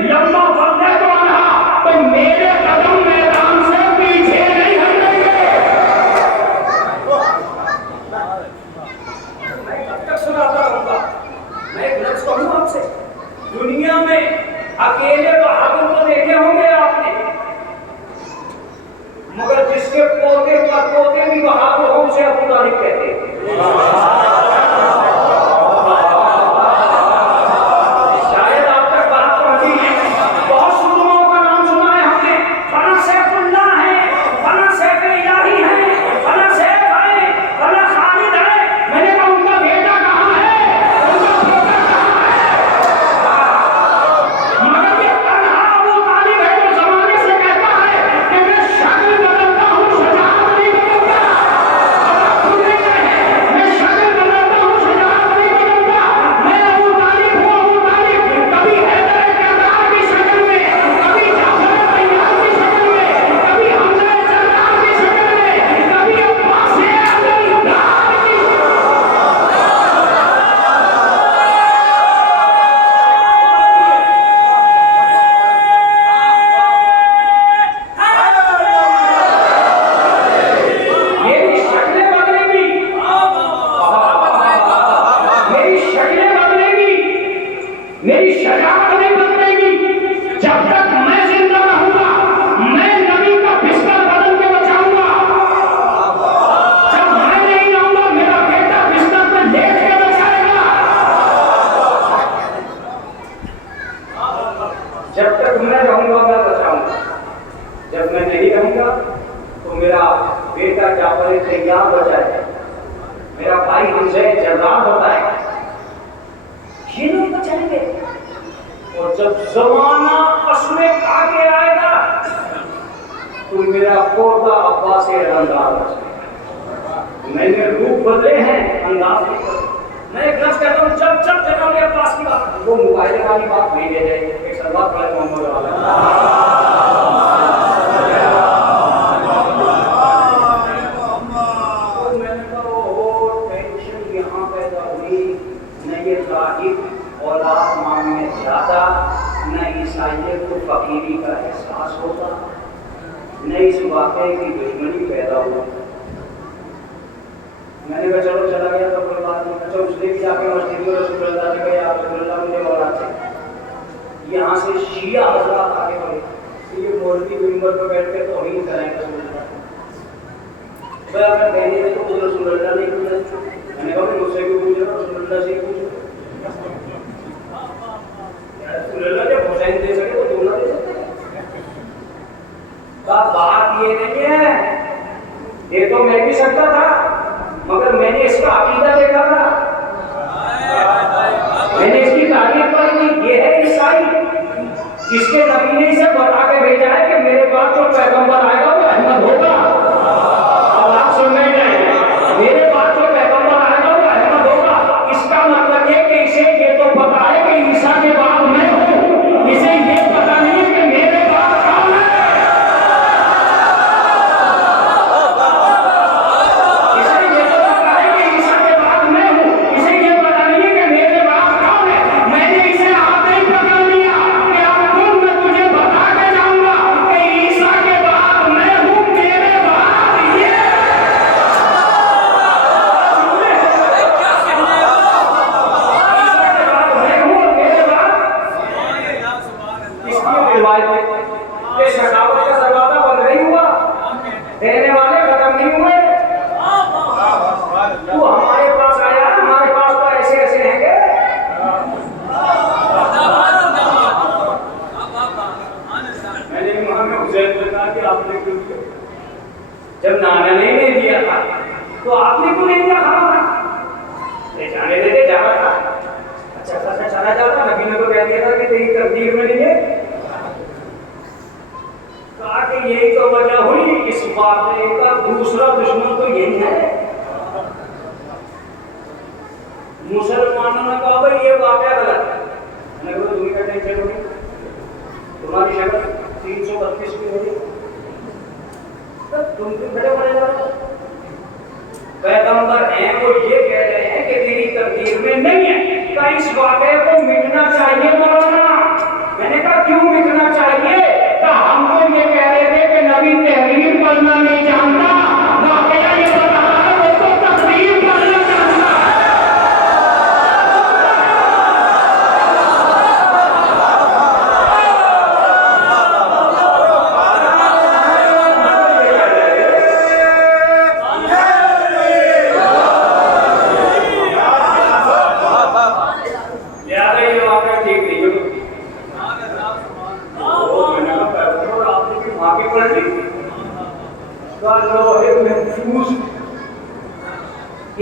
لمبا بندے تو آنا تو میرے قدم میدان سے پیچھے نہیں ہٹیں گے۔ سناتا رہوں گا، میں ایک لفظ کہوں آپ سے، دنیا میں اکیلے بہادر کو دیکھے ہوں گے آپ نے، مگر جس کے پوتے پر پوتے بھی بہادر ہوں اسے ابو طالب کہتے ہیں۔ شاید آپ تک بات پہنچی ہے، بہت صدموں کا نام سنا ہے ہم نے، فلاں سیف اللہ ہے، فلاں سیف الہی ہے، فلاں سیف ہے، فلاں خالد ہے۔ میں نے کہا ان کا بیٹا کہاں ہے، ان کا بیٹا کہاں ہے؟ مگر یہ تنہا ابو طالب ہے جو زمانے سے کہتا ہے کہ میں شکل بدلتا ہوں شجاعت نہیں بدلتا۔ اب آپ سن رہے ہیں، میں شکل بدلتا ہوں شجاعت نہیں بدلتا۔ میں ابو طالب ہوں، ابو طالب کبھی حیدر کردار کی شکل میں، کبھی جعفر طیار کی شکل میں، کبھی حمزہ جلال کی شکل میں، کبھی عباس عبدالدار کی شکل میں۔ میری شکلیں بدلے گی، میری شکلیں بدلے گی، میری شجاعت نہیں بدلے گی۔ جب تک میں زندہ رہوں گا میں نبی کا بستر بدل کے بچاؤں گا، جب میں نہیں رہوں گا میرا بیٹا بستر پہ لیٹ کے بچائے گا۔ جب تک میں رہوں گا میں بچاؤں گا، جب میں نہیں رہوں گا تو میرا بیٹا جعفر طیار بچائے گا، میرا بھائی حمزہ جلال بتائے گا، یہ لوگ بچائیں گے۔ اور جب زمانہ قسمیں کھا کے آئے گا تو میرا پوتا عباس عبدالدار بچائے گا۔ میں نے روپ بدلے ہیں، انداز نہیں بدلے۔ میں ایک لفظ کہتا ہوں، جب جب جناب عباس کی بات، وہ موبائل والی بات نہیں لے جائے، ایک سلوات پڑھے محمد والا۔ میں نے کہا شاگرد کو فقیری کا احساس ہوتا نہ اس واقعے کی دشمنی پیدا ہوا. میں نے کہا چلو چلا گیا تو کوئی بات نہیں. اچھا اس نے بھی جا کے مسجد میں رسول اللہ سے کہا یا رسول اللہ مجھے اولاد سے. یہاں سے شیعہ حضرات آگے بڑھے یہ مولوی ممبر پہ بیٹھ کے توہین کریں رسول اللہ. میں اگر کہنے دے تو رسول اللہ نہیں پوچھا. میں نے کہا مجھ سے کیوں پوچھ رہا رسول اللہ سے پوچھو. رسول اللہ جب حسین دے سکے تو تم نہ دے سکتے. بات یہ نہیں ہے یہ تو میں بھی سکتا تھا مگر میں نے اس کا عقیدہ دیکھا تھا. میں نے اس کی تعریف پڑھی تھی. یہ ہے عیسائی اس کے نبی نے اسے بتا کے بھیجا ہے کہ میرے بعد جو پیغمبر آئے گا وہ احمد ہوگا. اب آپ سن رہے ہیں میرے بعد جو پیغمبر آئے گا وہ احمد ہوگا. اس کا مطلب یہ کہ اسے یہ تو پتا ہے کہ عیسیٰ کے بعد میں ہوں. اسے یہ پتا نہیں کہ میرے بعد کون ہے. جب نانا نے نہیں دیا تھا تو آپ نے کیوں نہیں دیا کھانا تھا. لے جانے دیتے جا رہا تھا. اچھا خاصا چلا جاتا. نبی نے تو کہہ دیا تھا کہ تیری تقدیر میں نہیں ہے. کہا کہ یہی تو وجہ ہوئی اس واقعے کا. دوسرا دشمن تو یہی ہے. مسلمانوں نے کہا بھائی یہ واقعہ غلط ہے. میں نے کہا تمہیں کیا ٹینشن ہوگی تمہاری شکل 332 کی ہوگی تم کیوں کھڑے پڑے جا رہے ہو. پیغمبر ہیں وہ یہ کہہ رہے ہیں کہ تیری تقدیر میں نہیں ہے. کہ اس واقعے کو مٹنا چاہیے مولانا. میں نے کہا کیوں مٹنا چاہیے. کہ ہم کو یہ کہہ رہے تھے کہ نبی تحریر پڑھنا نہیں جانتا. واقعہ یہ بتا رہا ہے وہ تو تقریر پڑھنا جانتا ہے.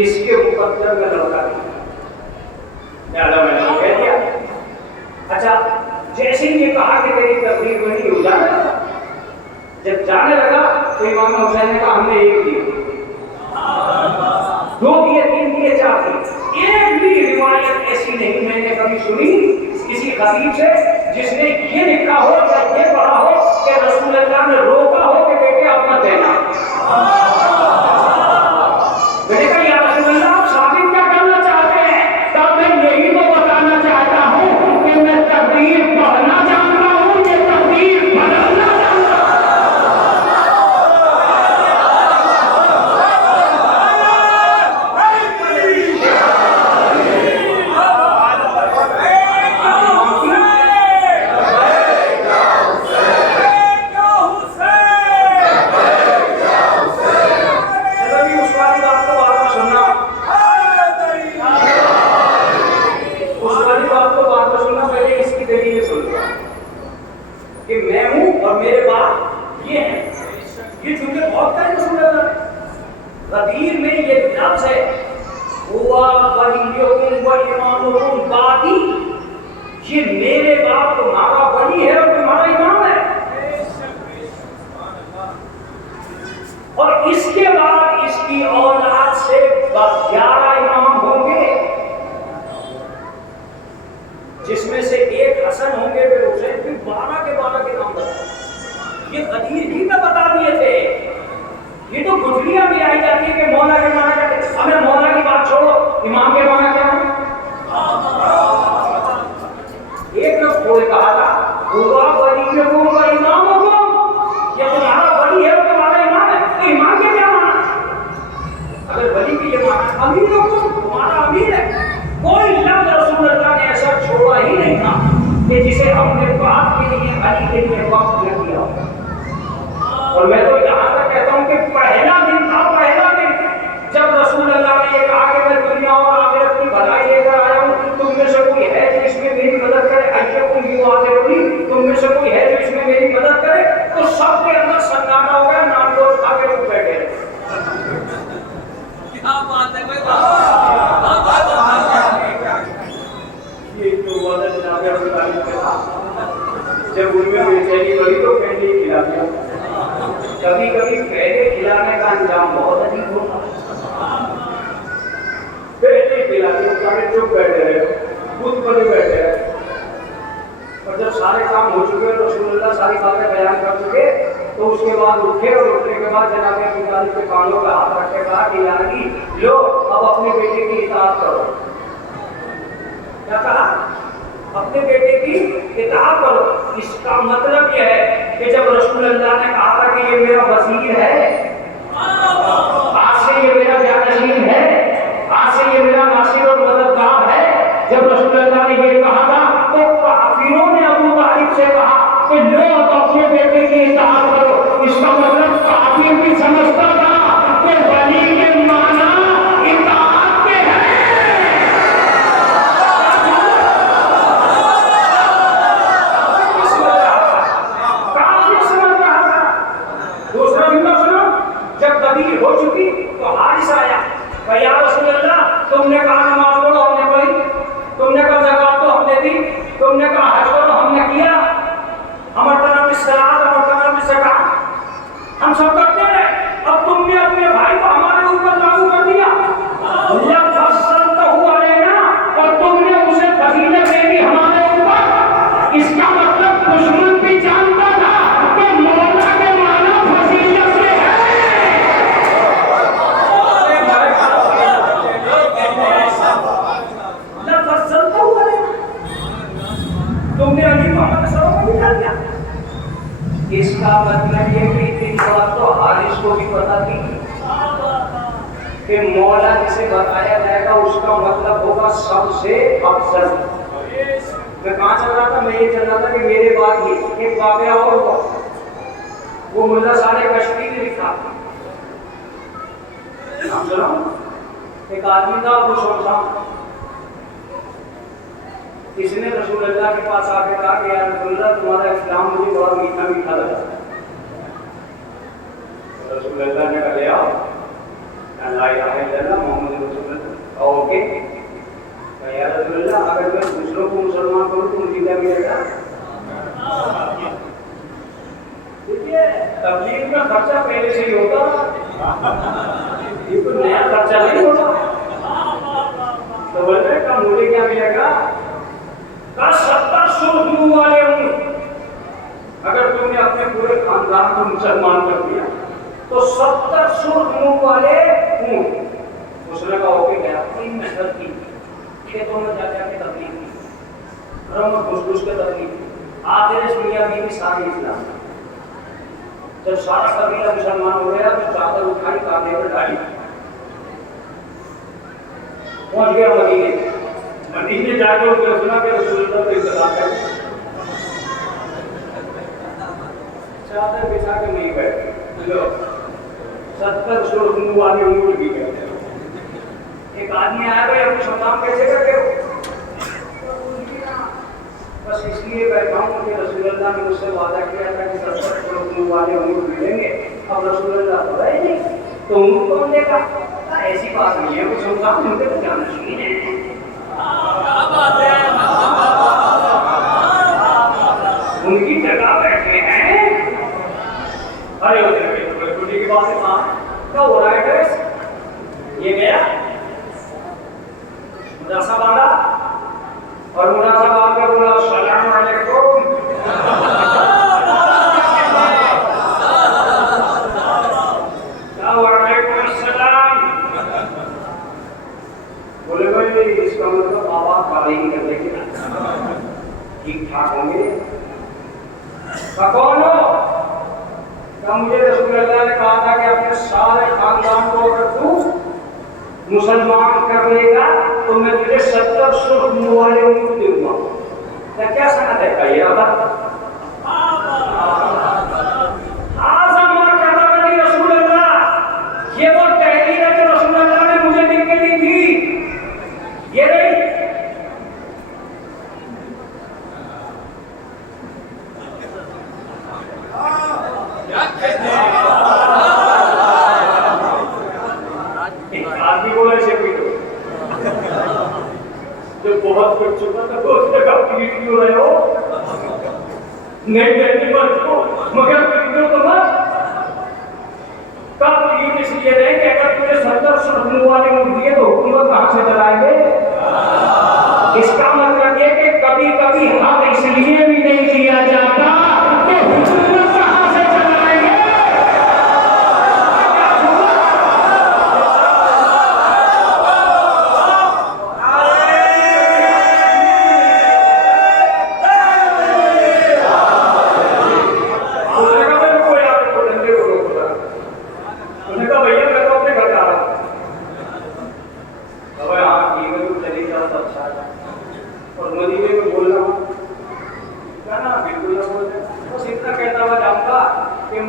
اس کے مقدر میں لوٹا دیا. کہہ دیا. اچھا جیسے ہی یہ کہا کہ تیری تقریر میں نہیں ہو جانے لگا. جب جانے لگا تو امام حسین نے کہا ہم نے ایک دیے 2 دیے 3 دیے 4 دیے. ایک بھی روایت ایسی نہیں میں نے کبھی سنی کسی خطیب سے جس نے یہ لکھا ہو یا یہ پڑھا ہو کہ رسول اللہ نے روکا ہو کہ بیٹے آپ مت دینا. میں نے کہا یا رسول اللہ آپ ثابت کیا کرنا چاہتے ہیں. تب میں یہی تو بتانا چاہتا ہوں کہ میں تقریر پڑھنا جانتا ہوں کہ تقریر بدلنا جانتا ہوں. کہ میں ہوں اور میرے بعد یہ ہے. یہ چونکہ بہت کہیں رسول اللہ نے غدیر میں یہ لفظ ہے ہوا ولیکم و امامکم بعدی. یہ میرے بعد تمہارا ولی ہے اور تمہارا امام ہے. اور اس کے بعد اس کی اولاد سے 11 امام ہوں گے جس میں سے ایک حسن ہوں گے پھر حسین پھر 12 کے نام بتا. یہ غدیر ہی میں بتا دیے تھے. یہ تو گٹھلیاں بھی آئی جاتی ہے کہ مولا کے مانا کیا ہے. ہمیں مولا کی بات چھوڑو امام کے مانا کیا ہے. ایک لفظ تھوڑے کہا تھا ہوا تیاری کے لیے وقت نہ کیا. اور میں تو یہاں تک کہتا ہوں کہ پہلا دن تھا، پہلا دن جب رسول اللہ نے یہ کہا کہ میں دنیا اور آخرت کی بھلائی لے کر آیا ہوں، تم میں سے کوئی ہے جو اس میں میری مدد کرے؟ ایکم یواذرنی، تم میں سے کوئی ہے جو اس میں میری مدد کرے؟ تو سب کے اندر سناٹا ہو گیا، نام دوست کھا کے لوگ بیٹھے. کیا بات ہے بھائی، یہ جو وعدہ جناب ابو طالب کا تھا، جب ان میں بے چینی بڑھی تو پہلے ہی کھلا دیا. کبھی کبھی پہلے کھلانے کا انجام بہت عجیب ہوتا، پہلے کھلا دیا، سارے چپ بیٹھے رہے، خود بڑے بیٹھے رہے. اور جب سارے کام ہو چکے، رسول اللہ ساری باتیں بیان کر چکے، تو اس کے بعد اٹھے اور اٹھنے کے بعد جناب ابو طالب کے کانوں پہ ہاتھ رکھ کے کہا کہ یا نبی لو اب اپنے بیٹے کی اطاعت کرو. کیا کہا؟ اپنے بیٹے کی اطاعت کرو. اس کا مطلب یہ ہے کہ جب رسول اللہ نے کہا تھا کہ یہ میرا وزیر ہے، آج سے یہ میرا جانشین ہے، آج سے یہ میرا ناصر اور مددگار ہے، جب رسول اللہ نے یہ کہا تھا تو کافروں نے ابو طالب سے کہا کہ لو اب اپنے بیٹے کی اطاعت کرو. اس کا مطلب کافر بھی سمجھتا تھا کہ ولی کے معنی اطاعت کے ہیں. دوسرا جملہ سنو، جب بدیر ہو چکی تو حارث آیا کہ یا رسول اللہ تم نے کہا نماز پڑھو، ہم نے پڑھی، تم نے کہا زکات دو، ہم نے دی، تم نے کہا حج کرو، ہم نے کیا، امرتنا بالصلاۃ امرتنا بالزکات، ہم سب کرتے رہے، اب تم نے اپنے بھائی کو ہمارے اوپر لاگو کر دیا. جب فصلتہ علینا، اور تم نے اسے فضیلت دے دی ہمارے اوپر. اس کا مطلب دشمن بھی جانتا تھا کہ مولا کے معنی فضیلت سے ہے. تم نے علی محمد صلی اللہ علیہ وسلم کو بٹھا دیا. اس کا مطلب یہ کہ اتنی بات تو حارث کو بھی پتا تھی کہ مولا جسے بتایا جائے گا اس کا مطلب ہوگا سب سے افضل. میں کہاں چل رہا تھا؟ میں یہ چل رہا تھا کہ میرے بعد یہ ایک واقعہ اور ہوا. وہ ملا سارے کشتی نے لکھا، نام سنا؟ ایک آدمی تھا ابو شمسان، اس نے رسول اللہ کے پاس آ کے کہا کہ یا رسول اللہ تمہارا اسلام مجھے بڑا میٹھا میٹھا لگا. رسول اللہ نے کہا لے آؤ، لا الہ الا اللہ محمد رسول اللہ. اوکے یا رسول اللہ اگر میں دوسروں کو مسلمان کروں تو مجھے کیا ملے گا؟ دیکھیے تبلیغ میں خرچہ پہلے سے ہی ہوتا، یہ کوئی نیا خرچہ نہیں ہوتا. تو بولے کہ مجھے کیا ملے گا؟ 70 سرخ منہ والے ہوں. اگر تم نے اپنے پورے خاندان کو مسلمان کر دیا تو 70 سرخ منہ والے ہوں. اس نے کہا اوکے گیا. 3 محنت کی، کھیتوں میں جا جا کے تبلیغ کی، گھروں میں گھس گھس کے تبلیغ کی. آخر اس میاں بیوی سارے اسلام. جب سارا قبیلہ مسلمان ہو گیا تو چادر اٹھائی کاندھے پر ڈالی، پہنچ گیا مدینے. مدینے جا کے انہوں نے سنا کہ رسول اللہ کو انتظار کریں، چادر بچھا کے نہیں بیٹھے. لو 70 سرخ منہ والے اونٹ بھی گئے. ایک آدمی آیا بھائی ابو شمسان کیسے کرتے ہو؟ بس اس لیے بیٹھا ہوں کہ رسول اللہ نے مجھ سے وعدہ کیا تھا کہ 70 سرخ منہ والے اونٹ ملیں گے. اب رسول اللہ تو رہے نہیں تو اونٹ کون دے گا؟ ایسی بات نہیں ہے، ابو شمسان ان کے تو جانشین ہیں. ان کی جگہ بیٹھے ہیں. ارے چھوٹی کی بات ہے، کیا ہو رہا ہے؟ یہ گیا مدرسہ باندھا اور مدرسہ باندھ کے بولا السلام علیکم. وعلیکم السلام. بولے بھائی اس کا مطلب آواز کھا نہیں کرنے کے ٹھیک ٹھاک ہوں گے. کون ہو؟ کیا مجھے رسول اللہ نے کہا تھا کہ اپنے سارے خاندان کو اگر تو مسلمان کر لے گا تو میں تجھے 70 سرخ منہ والے اونٹ دوں گا. کیا سنا دیکھا یہ اب بہت کچھ چکا تھا تو اس کا پیٹ کیوں رہے ہو؟ نہیں کہتے مت کو مگر پیٹو تو مت کب پیٹ اس لیے رہے کہ اگر تجھے 70 سرخنوں والے اونٹ دیے تو حکومت کہاں سے چلائیں گے؟ اس کا مطلب یہ کہ کبھی کبھی حق اس لیے بھی نہیں دیا جاتا کہ حکومت کہاں سے چلائیں گے؟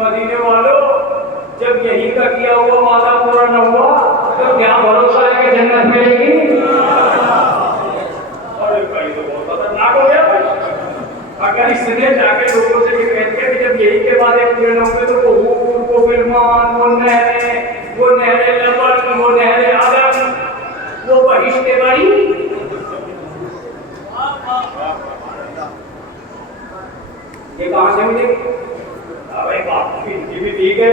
مدینے والوں جب یہی کا کیا ہوا وعدہ پورا نہ ہوا تو کیا بھروسہ ہے کہ جنت ملے گی؟ ارے بھائی تو بہت خطرناک ہو گیا بھائی. اگر اس نے جا کے لوگوں سے یہ کہتے ہیں کہ جب یہی کے وعدے پورے نہ ہوئے تو وہ حور کو غلمان وہ نہریں لبن وہ نہریں عدن وہ بہشت بری یہ کہاں سے ملے گی؟ ارے باپ کی بھی ٹھیک ہے.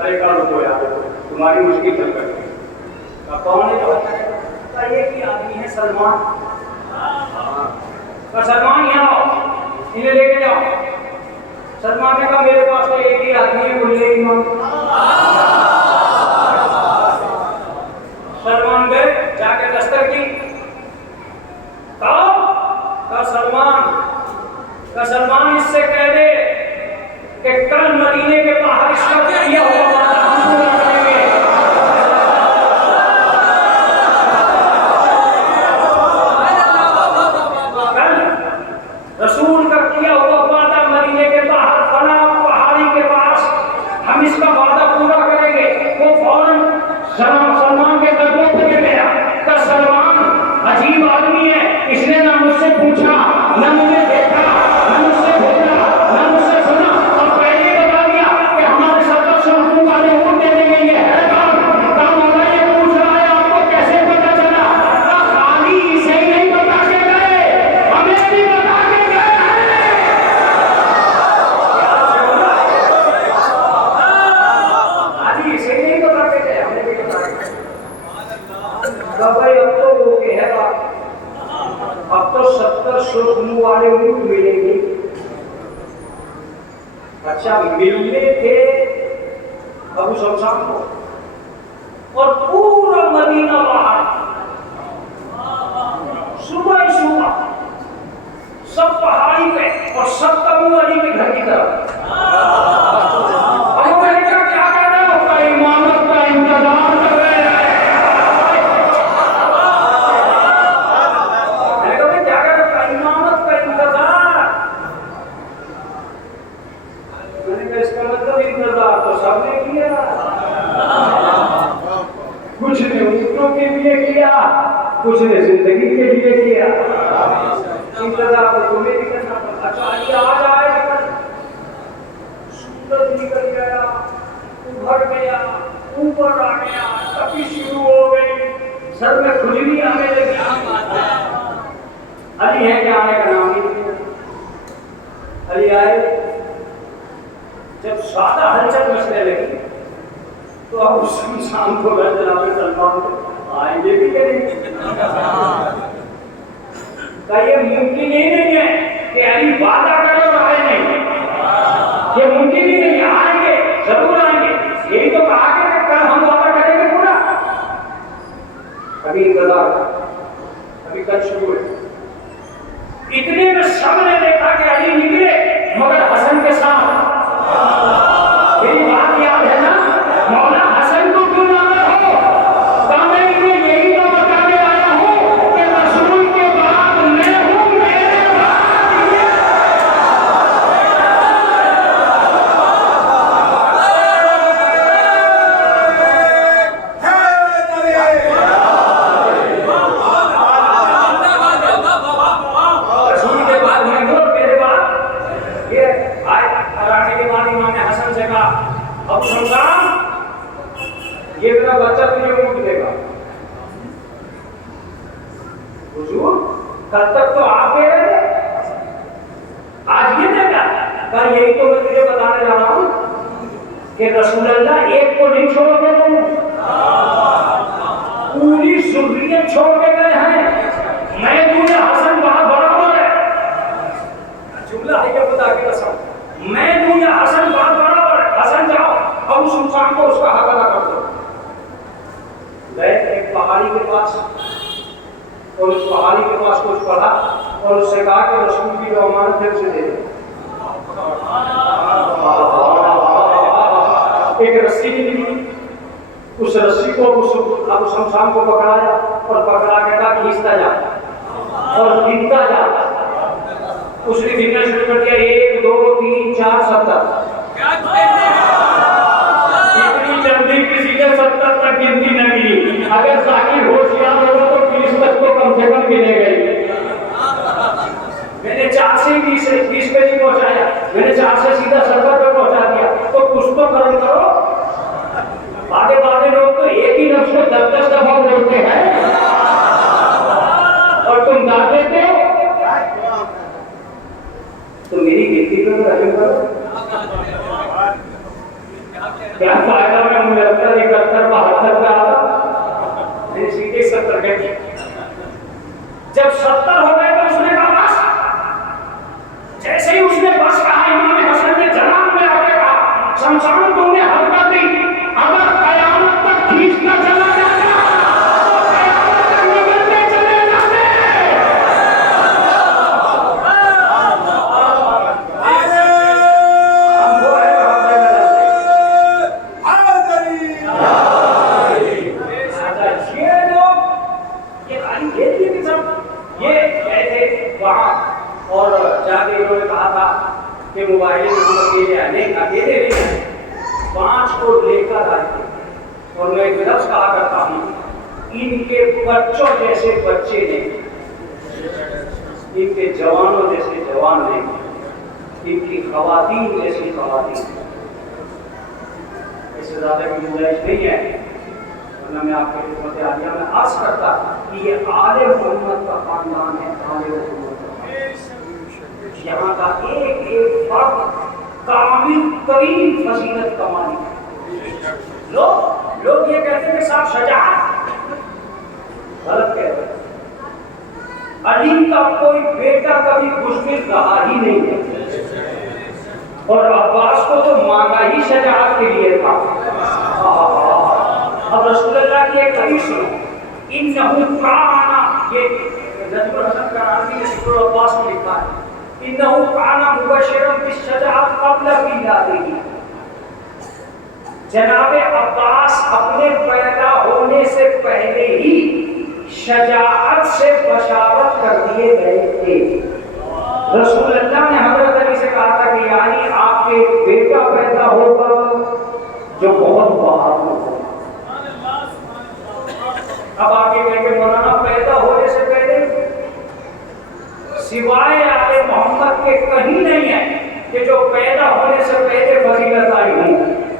ارے کل کو یار تمہاری مشکل چل کر کے کون ہے جو بتا یہ کہ آدمی ہے سلمان. سلمان یہاں آؤ انہیں لے کے جاؤ. سلمان نے کہا میرے پاس تو ایک ہی آدمی ہے بولے امام. سلمان گئے جا کے دستک کی سلمان اس سے کہہ دے کہ کل مدینے کے باہر اس کا کیا ہوا وعدہ ہم پورا کریں گے. کل رسول کا کیا ہوا وعدہ مدینے کے باہر فلاں پہاڑی کے پاس ہم اس کا وعدہ پورا کریں گے. وہ فوراً سلمان کے قدموں پہ گر گیا. کہ سلمان عجیب آدمی ہے, اس نے نہ مجھ سے پوچھا نہ مجھے دیکھا نہ مجھ سے بولا نہ مجھ سے سنا اور پہلے ہی بتا دیا کہ ہمارے ساتھ سرخوں والے اونٹ دے دیں گے. یہ ہے کام ہوگا. یہ پوچھ رہا ہے آپ کو کیسے پتا چلا؟ خالی اسے ہی نہیں بتا کے گئے, ہمیں بھی بتا کے گئے ہیں. خالی اسے ہی نہیں بتا کے گئے, ہمیں بھی بتا کے گئے. بھائی اب تو وہ کہہ رہا اب تو 70 سرخنوں والے اونٹ ملیں گے. اچھا ملنے تھے ابو شمشان کو اور پورا مدینہ باہر صبح ہی صبح سب پہاڑی پہ اور سب ابو علی کے گھر کی طرف. ابو علی کا کیا کر رہے ہو؟ کا امامت کا انتظار کر رہے ہیں. اس کا مطلب انتظار تو سب نے کیا, کچھ نے اونٹوں کے لیے کیا, کچھ نے زندگی کے لیے کیا. انتظار تو تمہیں بھی کرنا پڑتا. اچھا یہ آج آئے اگر سورج نکل گیا, ابھر گیا, اوپر آ گیا, تپش شروع ہو گئی, سر میں کھجلی آنے لگی. علی ہے کہ آنے کا نام نہیں لیا. علی آئے جب سادہ ہلچل مچنے لگی تو اب اس انسان کو میں جناب سلمان کو آئیں گے بھی کریں گے. کہ یہ ممکن ہی نہیں ہے کہ علی وعدہ کرے اور آئے نہیں. یہ ممکن ہی نہیں ہے. آئیں گے, ضرور آئیں گے. یہی تو کہا کہ کل ہم وعدہ کریں گے پورا. ابھی انتظار ابھی کل شروع ہے. اتنے میں سب نے دیکھا کہ علی نکلے مگر حسن کے ساتھ. میری بات یاد ہے نا, مولا حسن کو کیوں نہ ہو؟ میں انہیں یہی تو بتانے آیا ہوں کہ رسول کے بعد میں ہوں, میرے بعد یہ. رسول کے بعد میں ہوں, میرے بعد یہ. آئے رانے کے بعد امام حسن سے کہا ابو شمشان یہ میرا بچہ تجھے اونٹ دے گا. حضور کل تک تو آپ کہہ رہے تھے، آج یہ دیکھا کل یہی تو میں تجھے بتانے جا رہا ہوں کہ رسول اللہ ایک کو نہیں چھوڑ کے گئے، پوری ذریت چھوڑ کے گئے ہیں. میں تجھے حسن بہت برابر ہے، جملہ ہے کہ خدا کی قسم، میں تجھے حسن بہت برابر ہے. حسن جاؤ اور اس انسان کو اس کا حق ادا کر دو. گئے ایک پہاڑی کے پاس اور اس پہاڑی کے پاس کچھ پڑھا اور اس سے کہا کہ رسول کی جو امانت ہے اسے دے دے. ایک رسی ملی، اس رسی کو ابو شمشان کو پکڑایا اور پکڑا کے کہا کھینچتا جا اور گنتا جا. اس نے گننا شروع کر دیا، 1 2 3 4 70. اتنی جلدی کسی نے 70 تک گنتی نہ ملی. اگر ذاکر ہوشیار ہوگا تو 20 تک تو کم سے کم گنے گئی. میں نے 4 سے 20 پہ نہیں پہنچایا، میں نے 4 سے سیدھا 70 پہ پہنچا دیا. تو کچھ تو کرم کرو. باتیں لوگ تو ایک ہی نفس کو 10 دفعہ بولتے ہیں اور تم ڈانٹ دیتے ہو. تو میری گنتی پہ تو رحم کرو. کیا فائدہ میں 69 71 72 پہ آتا، میں نے سیدھے 70 کہہ دیا. جب 70 ہو گئے تو اس نے کہا بس. جیسے ہی اس نے بس کہا، امام حسن نے جناب میں آ کے کہا شمشان تم نے حرکت دی، اگر قیامت تک کھینچنا چلا جاتا تو قیامت تک نگلتے چلے جاتے. ہم وہ ہے یہ لوگ یہ خالی یہ کہ سب یہ گئے تھے وہاں اور جا کے انہوں نے کہا تھا کہ موبائل ہم اکیلے نہیں 5 کو لے کر آئے تھے. اور میں ایک لفظ کہا کرتا ہوں، ان کے بچوں جیسے بچے نہیں، ان کے جوانوں جیسے جوان نہیں، ان کی خواتین جیسی خواتین. اس سے زیادہ کی گنجائش نہیں ہے، ورنہ میں آپ کے خدمت عالیہ میں عرض کرتا کہ یہ آل محمد کا خاندان ہے. آل محمد کا یہاں کا ایک ایک فرد کامل ترین فضیلت کمائی ہے. لوگ یہ کہتے ہیں کہ صاحب شجاعت، غلط کہتے ہیں. علی کا کوئی بیٹا کبھی خوشبل رہا ہی نہیں ہے، اور عباس کو تو مانگا ہی شجاعت کے لیے تھا. اب رسول اللہ کی ایک حدیث سنو، انہو کانا، یہ نجم الحسن کرانی نے ذکر عباس میں لکھا ہے، انہو کانا مبشرا بالشجاعت قبل ولادتہ. جناب عباس اپنے پیدا ہونے سے پہلے ہی شجاعت سے بشارت کر دیے گئے تھے. رسول اللہ نے حضرت علی سے کہا تھا کہ یعنی آپ کے بیٹا پیدا ہوگا جو بہت بہادر ہوگا. اب آگے کہیں کہ مولانا پیدا ہونے سے پہلے سوائے آل محمد کے کہیں نہیں ہے کہ جو پیدا ہونے سے پہلے فضیلت آئی ہوں.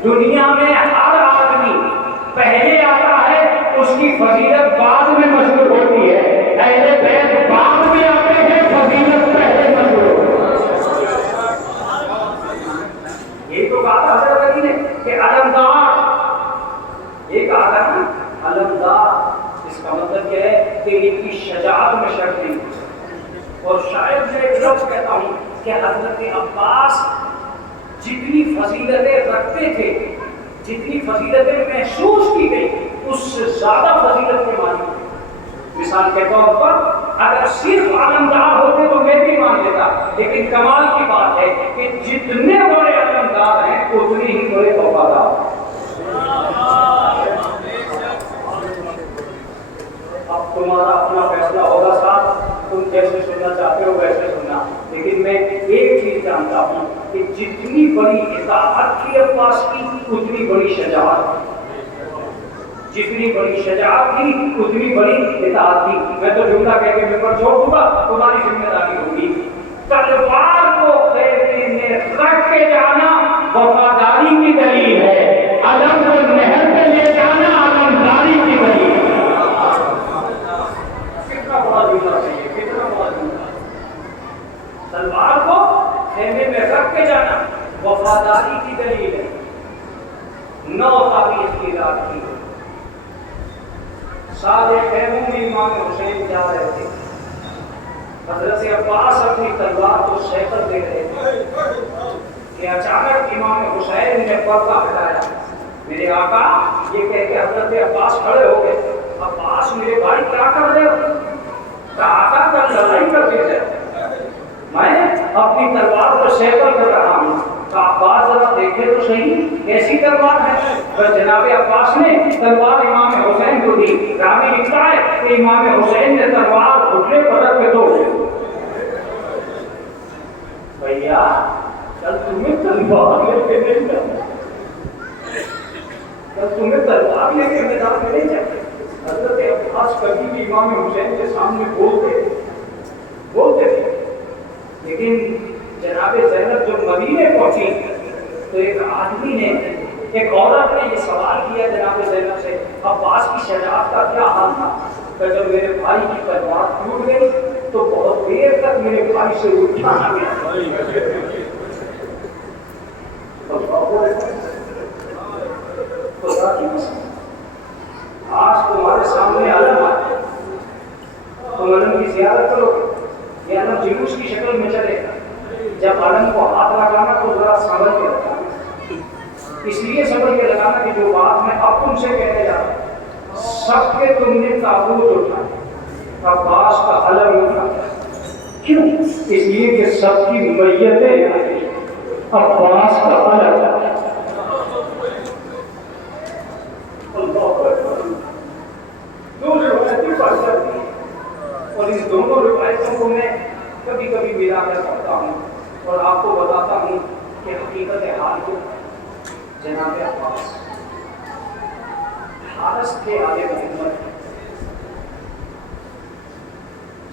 دنیا میں ہر آدمی پہلے آتا ہے، اس کی فضیلت بعد میں مشہور ہوتی ہے. اہل بیت بعد میں آتے ہیں، فضیلت پہلے مشہور ہوتی ہے. یہی تو کہا تھا حضرت علی نے کہ علمدار، یہ کہا تھا نا علمدار. اس کا مطلب یہ ہے کہ ان کی شجاعت میں شک نہیں. اور شاید میں ایک لفظ کہتا ہوں کہ حضرت عباس جتنی فضیلتیں رکھتے تھے، جتنی فضیلتیں محسوس کی گئی، اس سے زیادہ فضیلت کے مالک تھے. مثال کے طور پر اگر صرف علمدار ہوتے تو میں بھی مان لیتا، لیکن کمال کی بات ہے کہ جتنے بڑے علمدار ہیں اتنے ہی بڑے وفادار. اب تمہارا اپنا فیصلہ ہوگا صاحب، تم جیسے سننا چاہتے ہو ویسے سننا. لیکن میں ایک چیز جانتا ہوں کہ جتنی بڑی اطاعت تھی عباس کی اتنی بڑی شجاعت تھی. جتنی بڑی شجاعت تھی اتنی بڑی اطاعت تھی. میں تو جملہ کہہ کے ممبر چھوڑ دوں گا، تمہاری ذمہ داری ہوگی. تلوار کو خیمے میں رکھ کے جانا وفاداری کی دلیل ہے، علم کو نہر پہ لے جانا علمداری کی دلیل ہے. کتنا بڑا جملہ سارے خیموں میں امام حسین جا رہے تھے. حضرت عباس اپنی تلوار کو سیکل دے رہے تھے کہ اچانک امام حسین نے پردہ ہٹایا. میرے آقا یہ کہہ کے حضرت عباس کھڑے ہو گئے. عباس میرے بھائی کیا کر رہے ہو؟ آقا کل لڑائی کرتے تھے, میں اپنی تلوار کو سیکل کر رہا ہوں. عباس ذرا دیکھے تو صحیح کیسی تلوار ہے. بس جناب عباس نے تلوار امام حسین کو دی. راوی لکھتا ہے کہ امام حسین نے تلوار گھٹنے پر رکھ کے توڑ دی. بھیا کل تمہیں تلوار لے کے نہیں جانا, کل تمہیں تلوار لے کے میدان میں نہیں جانا. حضرت عباس کبھی بھی امام حسین کے سامنے بولتے تھے. لیکن جناب زینب جو مدینے پہنچی تو ایک آدمی نے, ایک عورت نے یہ سوال کیا جناب زینب سے, عباس کی شجاعت کا کیا حال تھا؟ کہ جب میرے بھائی کی تلوار ٹوٹ گئی تو بہت دیر تک میرے بھائی سے اٹھا نہ گیا. خدا کی قسم آج تمہارے سامنے علم آئے, تم علم کی زیارت کرو. یہ علم جلوس کی شکل میں چلے گا. جب علم کو ہاتھ لگانا تو ذرا سنبھل کے لگانا. اس لیے سنبھل کے لگانا کہ جو بات میں اب تم سے کہنے جا رہا ہوں, سب کے تم نے تابوت اٹھائے, عباس کا علم اٹھایا. کیوں؟ اس لیے کہ سب کی میتیں عباس کا علم ہے. دو روایتیں پڑھ جاتی ہیں اور ان دونوں روایتوں کو میں کبھی کبھی ملا کر پڑھتا ہوں اور آپ کو بتاتا ہوں کہ حقیقت حال کو. جناب عباس حارث کے آل محمد,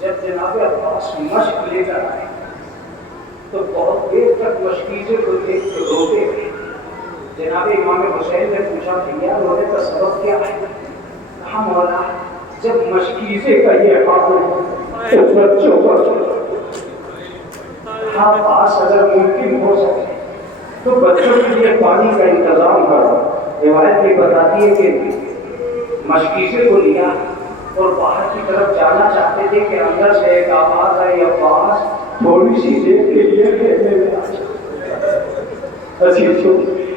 جب جناب عباس مشق لے کر آئے تو بہت دیر تک مشکیزے کو دیکھ کے روتے تھے. جناب امام حسین نے پوچھا بھیا رونے کا سبب کیا ہے؟ کہا مولا جب مشکیزے کا یہ حال ہے تو بچوں پر پاس اگر ممکن ہو سکے تو بچوں کے لیے پانی کا انتظام کرو. روایت یہ بتاتی ہے کہ مشکیزے کو لیا اور باہر کی طرف جانا چاہتے تھے کہ اندر سے ایک آواز آئی, عباس تھوڑی سی دیر کے لیے کہنے میں آ جاؤ.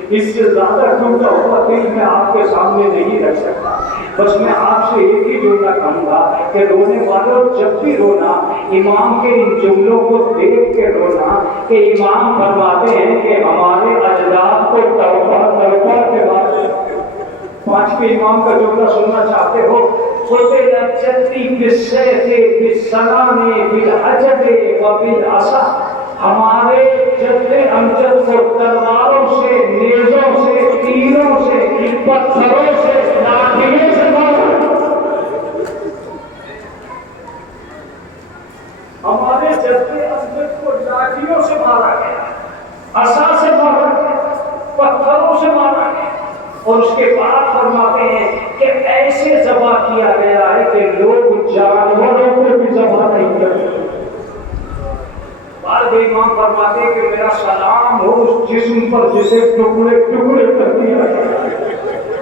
اس سے زیادہ ٹوٹا ہوا دل میں آپ کے سامنے نہیں رکھ سکتا. بس میں آپ سے ایک ہی جملہ کہوں گا کہ رونے والوں جب بھی رونا, امام کے ان جملوں کو دیکھ کے رونا کہ امام فرماتے ہیں کہ ہمارے اجداد کو توبہ کے بعد. پانچویں امام کا جملہ سننا چاہتے ہو؟ قتلت جدی بالسیف بالسنام بالحجب وبالعصا. ہمارے جد امجد کو تلواروں سے, نیزوں سے, تیروں سے, پتھروں سے, لاٹھیوں سے مارا. ہمارے جد امجد کو لاٹھیوں سے مارا گیا, عصا سے مارا گیا, پتھروں سے مارا گیا. اور اس کے بعد فرماتے ہیں کہ ایسے ذبح کیا گیا ہے کہ لوگ جانوروں کو بھی ذبح نہیں کرتے. بعض امام فرماتے ہیں کہ میرا سلام ہو اس جسم پر جسے ٹکڑے ٹکڑے کر دیا گیا.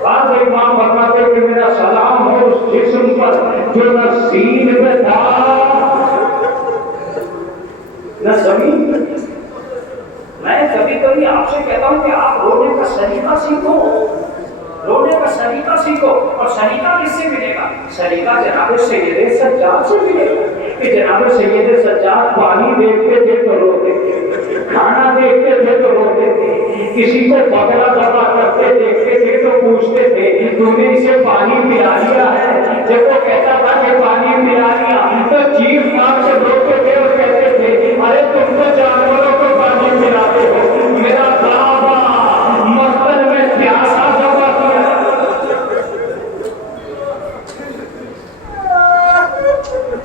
بعض امام فرماتے ہیں کہ میرا سلام ہو اس جسم پر جو نہ زمین میں تھا نہ زمین میں. میں کبھی کبھی آپ سے کہتا ہوں کہ آپ رونے کا سلیقہ سیکھو, رونے کا سلیقہ سیکھو. اور سلیقہ کس سے ملے گا؟ سلیقہ جناب سید سجاد سے ملے گا کہ جناب سید سجاد پانی دیکھتے تھے تو روتے تھے, کھانا دیکھتے تھے تو روتے تھے, کسی کو بکرا ذبح کرتے دیکھتے تھے تو پوچھتے تھے تم نے اسے پانی پلا لیا ہے؟ جب وہ کہتا تھا کہ پانی پلا لیا تو چیخ مار سے روتے تھے اور کہتے تھے ارے تم تو جانوروں کو پانی پلاتے ہو, میرا بابا مقتل میں پیاسا ذبح کیا.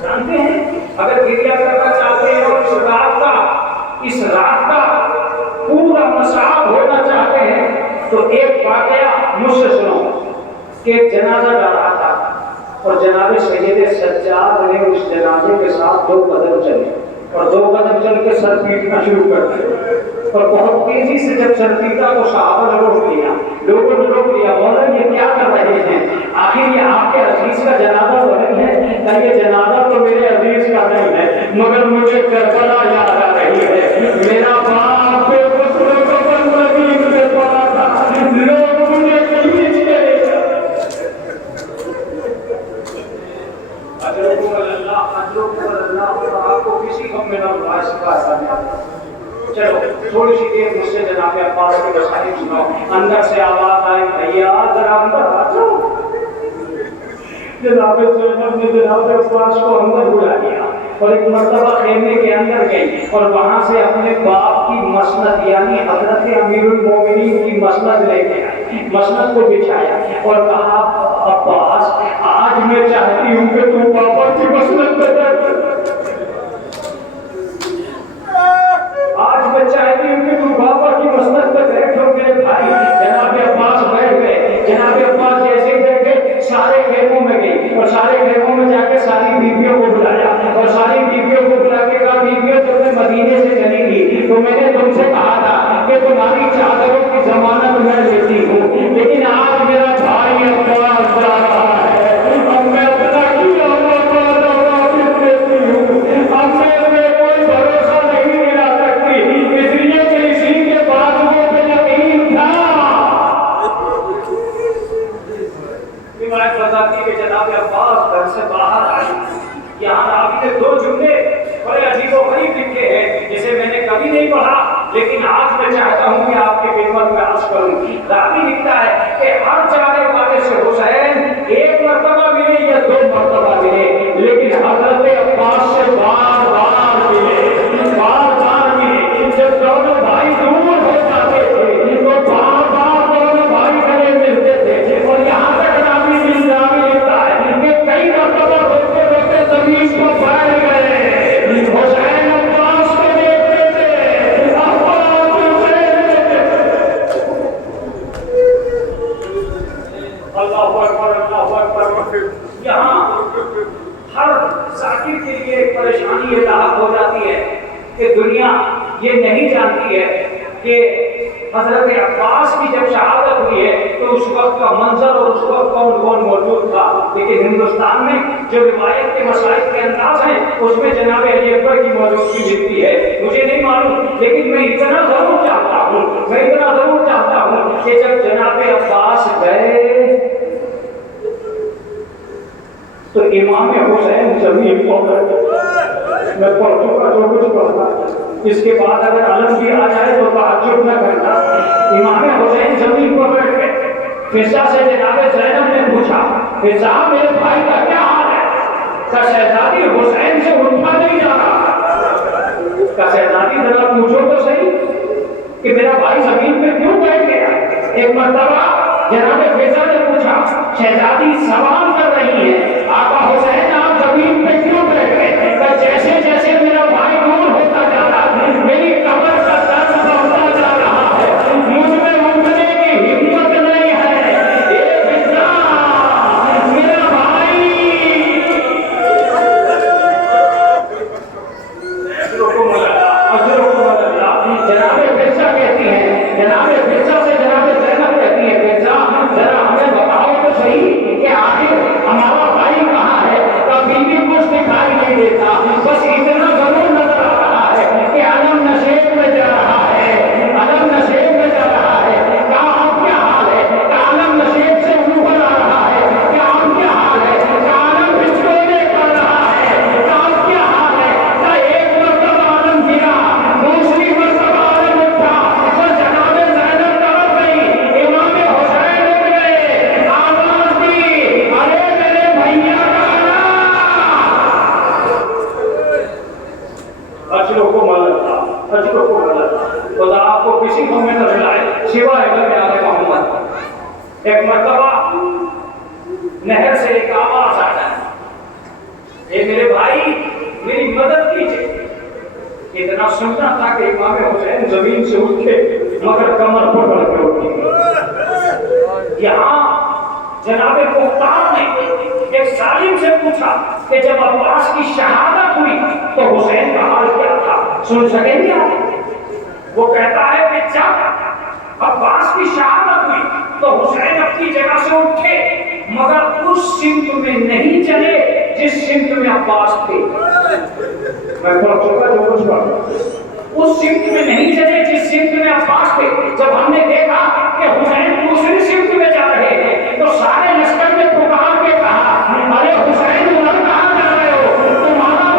جانتے ہیں اگر گریا کرنا چاہتے ہیں اور اس رات کا پورا مساف ہونا چاہتے ہیں تو ایک واقعہ مجھ سے سنو کہ ایک جنازہ جا رہا تھا اور جناب سید سجاد نے اس جنازے کے ساتھ 2 قدم چلے اور 2 قدم چل کے سر پیٹنا شروع کر دیا. اور بہت تیزی سے جب سر پیٹا تو صحابہ نے روک لیا, لوگوں نے روک لیا, مولا یہ کیا کر رہے ہیں؟ آخر یہ آپ کے عزیز کا جنازہ آپ کو کسی کو میرا دعا شکایت کرنے چلو تھوڑی سی دیر مجھ سے جناب عباس کی بسائی سناؤ. اندر سے آواز آئی بھیا ذرا اندر آ جاؤ. جناب زینب نے جناب عباس کو اندر بلا لیا اور ایک مرتبہ خیمے کے اندر گئی اور وہاں سے اپنے باپ کی مسند یعنی حضرت امیر المومنین کی مسند لے کے آئی. مسند کو بچھایا اور کہا عباس آج میں چاہتی ہوں کہ تم پاپا کی مسند پہ بیٹھ. آج میں چاہتی ہوں کہ تم پاپا کی مسند پہ بیٹھو میرے بھائی. جناب عباس بیٹھ گئے. جناب عباس جیسے دیکھے سارے خیموں میں گئی اور سارے خیموں میں جا کے ساری بیویوں کو بلایا اور ساری بیویوں کو بلا کے کہا بیویوں جب میں مدینے سے چلی گئی تو میں نے تم سے کہا تھا کہ تمہاری چادروں کی ضمانت میں لیتی ہوں لیکن آج میرا بھائی عباس جا رہا ہے. اب میں اپنا کیا لیتی ہوں. اب میں کوئی بھروسہ نہیں ملا سکتی اس لیے کہ اسی کے بازوؤں پہ یقین تھا. روایت بتاتی کہ جناب عباس گھر سے باہر آئے. یہاں آپ نے دو جملے بڑے عجیب و غریب لکھے ہیں جسے میں نے کبھی نہیں پڑھا لیکن آج میں چاہتا ہوں کہ آپ کی خدمت میں عرض کروں. راوی لکھتا ہے کہ ہر جانے والے سے حسین ایک مرتبہ ملے یا دو مرتبہ ملے لیکن حضرت عباس سے بار بار ملے. بار بار ملے. جب دونوں بھائی دور ہو جاتے تھے تو بار بار دونوں بھائی گلے ملتے تھے اور یہاں تک راوی لکھتا ہے کہ کئی مرتبہ روتے روتے زمین کو بیٹھ گئے. حسین عباس کو دیکھتے تھے. اللہ اکبر اللہ اکبر. یہاں ہر ذاکر کے لیے ایک پریشانی یہ لاحق ہو جاتی ہے کہ دنیا یہ نہیں جانتی ہے کہ حضرت عباس کی جب شہادت ہوئی ہے تو اس وقت کا منظر اور اس وقت کون کون موجود تھا. لیکن ہندوستان میں جو روایت کے مسائل کے انداز ہیں اس میں جناب علی اکبر کی موجودگی ملتی ہے. مجھے نہیں معلوم لیکن میں اتنا ضرور چاہتا ہوں کہ جب جناب عباس گئے تو امام حسین زمین کو میں پڑھ چکا جو کچھ پڑھتا. اس کے بعد اگر علمگیر آ جائے تو تعجب نہ کرنا. امام حسین زمین پر بیٹھ گئے. فضا سے جناب زینب نے پوچھا فضا میرے بھائی کا کیا حال ہے؟ کہ شہزادی حسین سے اٹھا نہیں جا رہا. کہ شہزادی ذرا پوچھو تو صحیح کہ میرا بھائی زمین پہ کیوں بیٹھ گیا. ایک مرتبہ جناب فضا نے پوچھا شہزادی سوال کر رہی ہے آقا حسین آپ زمین پہ کیوں بیٹھ گئے؟ کہ جیسے جیسے میرا بھائی دور ہوتا جا رہا میری کمر کا درد بڑھتا جا رہا ہے. مجھ میں اٹھنے کی ہمت نہیں ہے. اے فضا میرا بھائی. جناب فضا کہتی ہیں جناب فضا سے جناب زینب کہتی ہے فضا ذرا ہمیں بتاؤ تو صحیح کہ آخر ہمارا بھائی کہاں ہے. کبھی بھی کچھ دکھائی نہیں دیتا. بس اتنا ضرور نظر آ رہا ہے کہ علم نشیب میں جا رہا ہے. علم نشیب میں جا رہا ہے. کیا آپ کیا حال ہے؟ کہ علم نشیب سے اوپر آ رہا ہے. کیا آپ کیا حال ہے؟ کہ علم بچھونے کر رہا ہے. کیا آپ کیا حال ہے؟ کہ ایک مرتبہ علم گرا دوسری مرتبہ علم اٹھا اور جناب زینب طرف گئی. امام حسین اٹھ گئے. آواز دی ارے میرے بھیا کا اجروں کو ملتا خدا آپ کو کسی کو میں نہ ملائے سوائے اگر آل محمد. ایک مرتبہ نہر سے ایک آواز آتا ہے اے میرے بھائی میری مدد کیجیے. اتنا سننا تھا کہ امام حسین زمین سے اٹھے مگر کمر پکڑ کے اٹھے. یہاں جناب مختار نے ایک ظالم سے پوچھا کہ جب عباس کی شہادت ہوئی تو حسین کا حال کیا تھا. سن سکیں گے آپ؟ وہ کہتا ہے کہ جب عباس کی شہادت ہوئی تو حسین اپنی جگہ سے اٹھے مگر اس سمت میں نہیں چلے جس سمت میں عباس تھے. میں پڑھ چکا جو کچھ پڑھا. اس سمت میں نہیں چلے جس سمت میں عباس تھے. جب ہم نے دیکھا کہ حسین دوسری سمت میں جا رہے ہیں تو سارے لشکر نے پکار کے کہا ارے حسین تم کہاں جا رہے ہو؟ تمہارا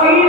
3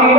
3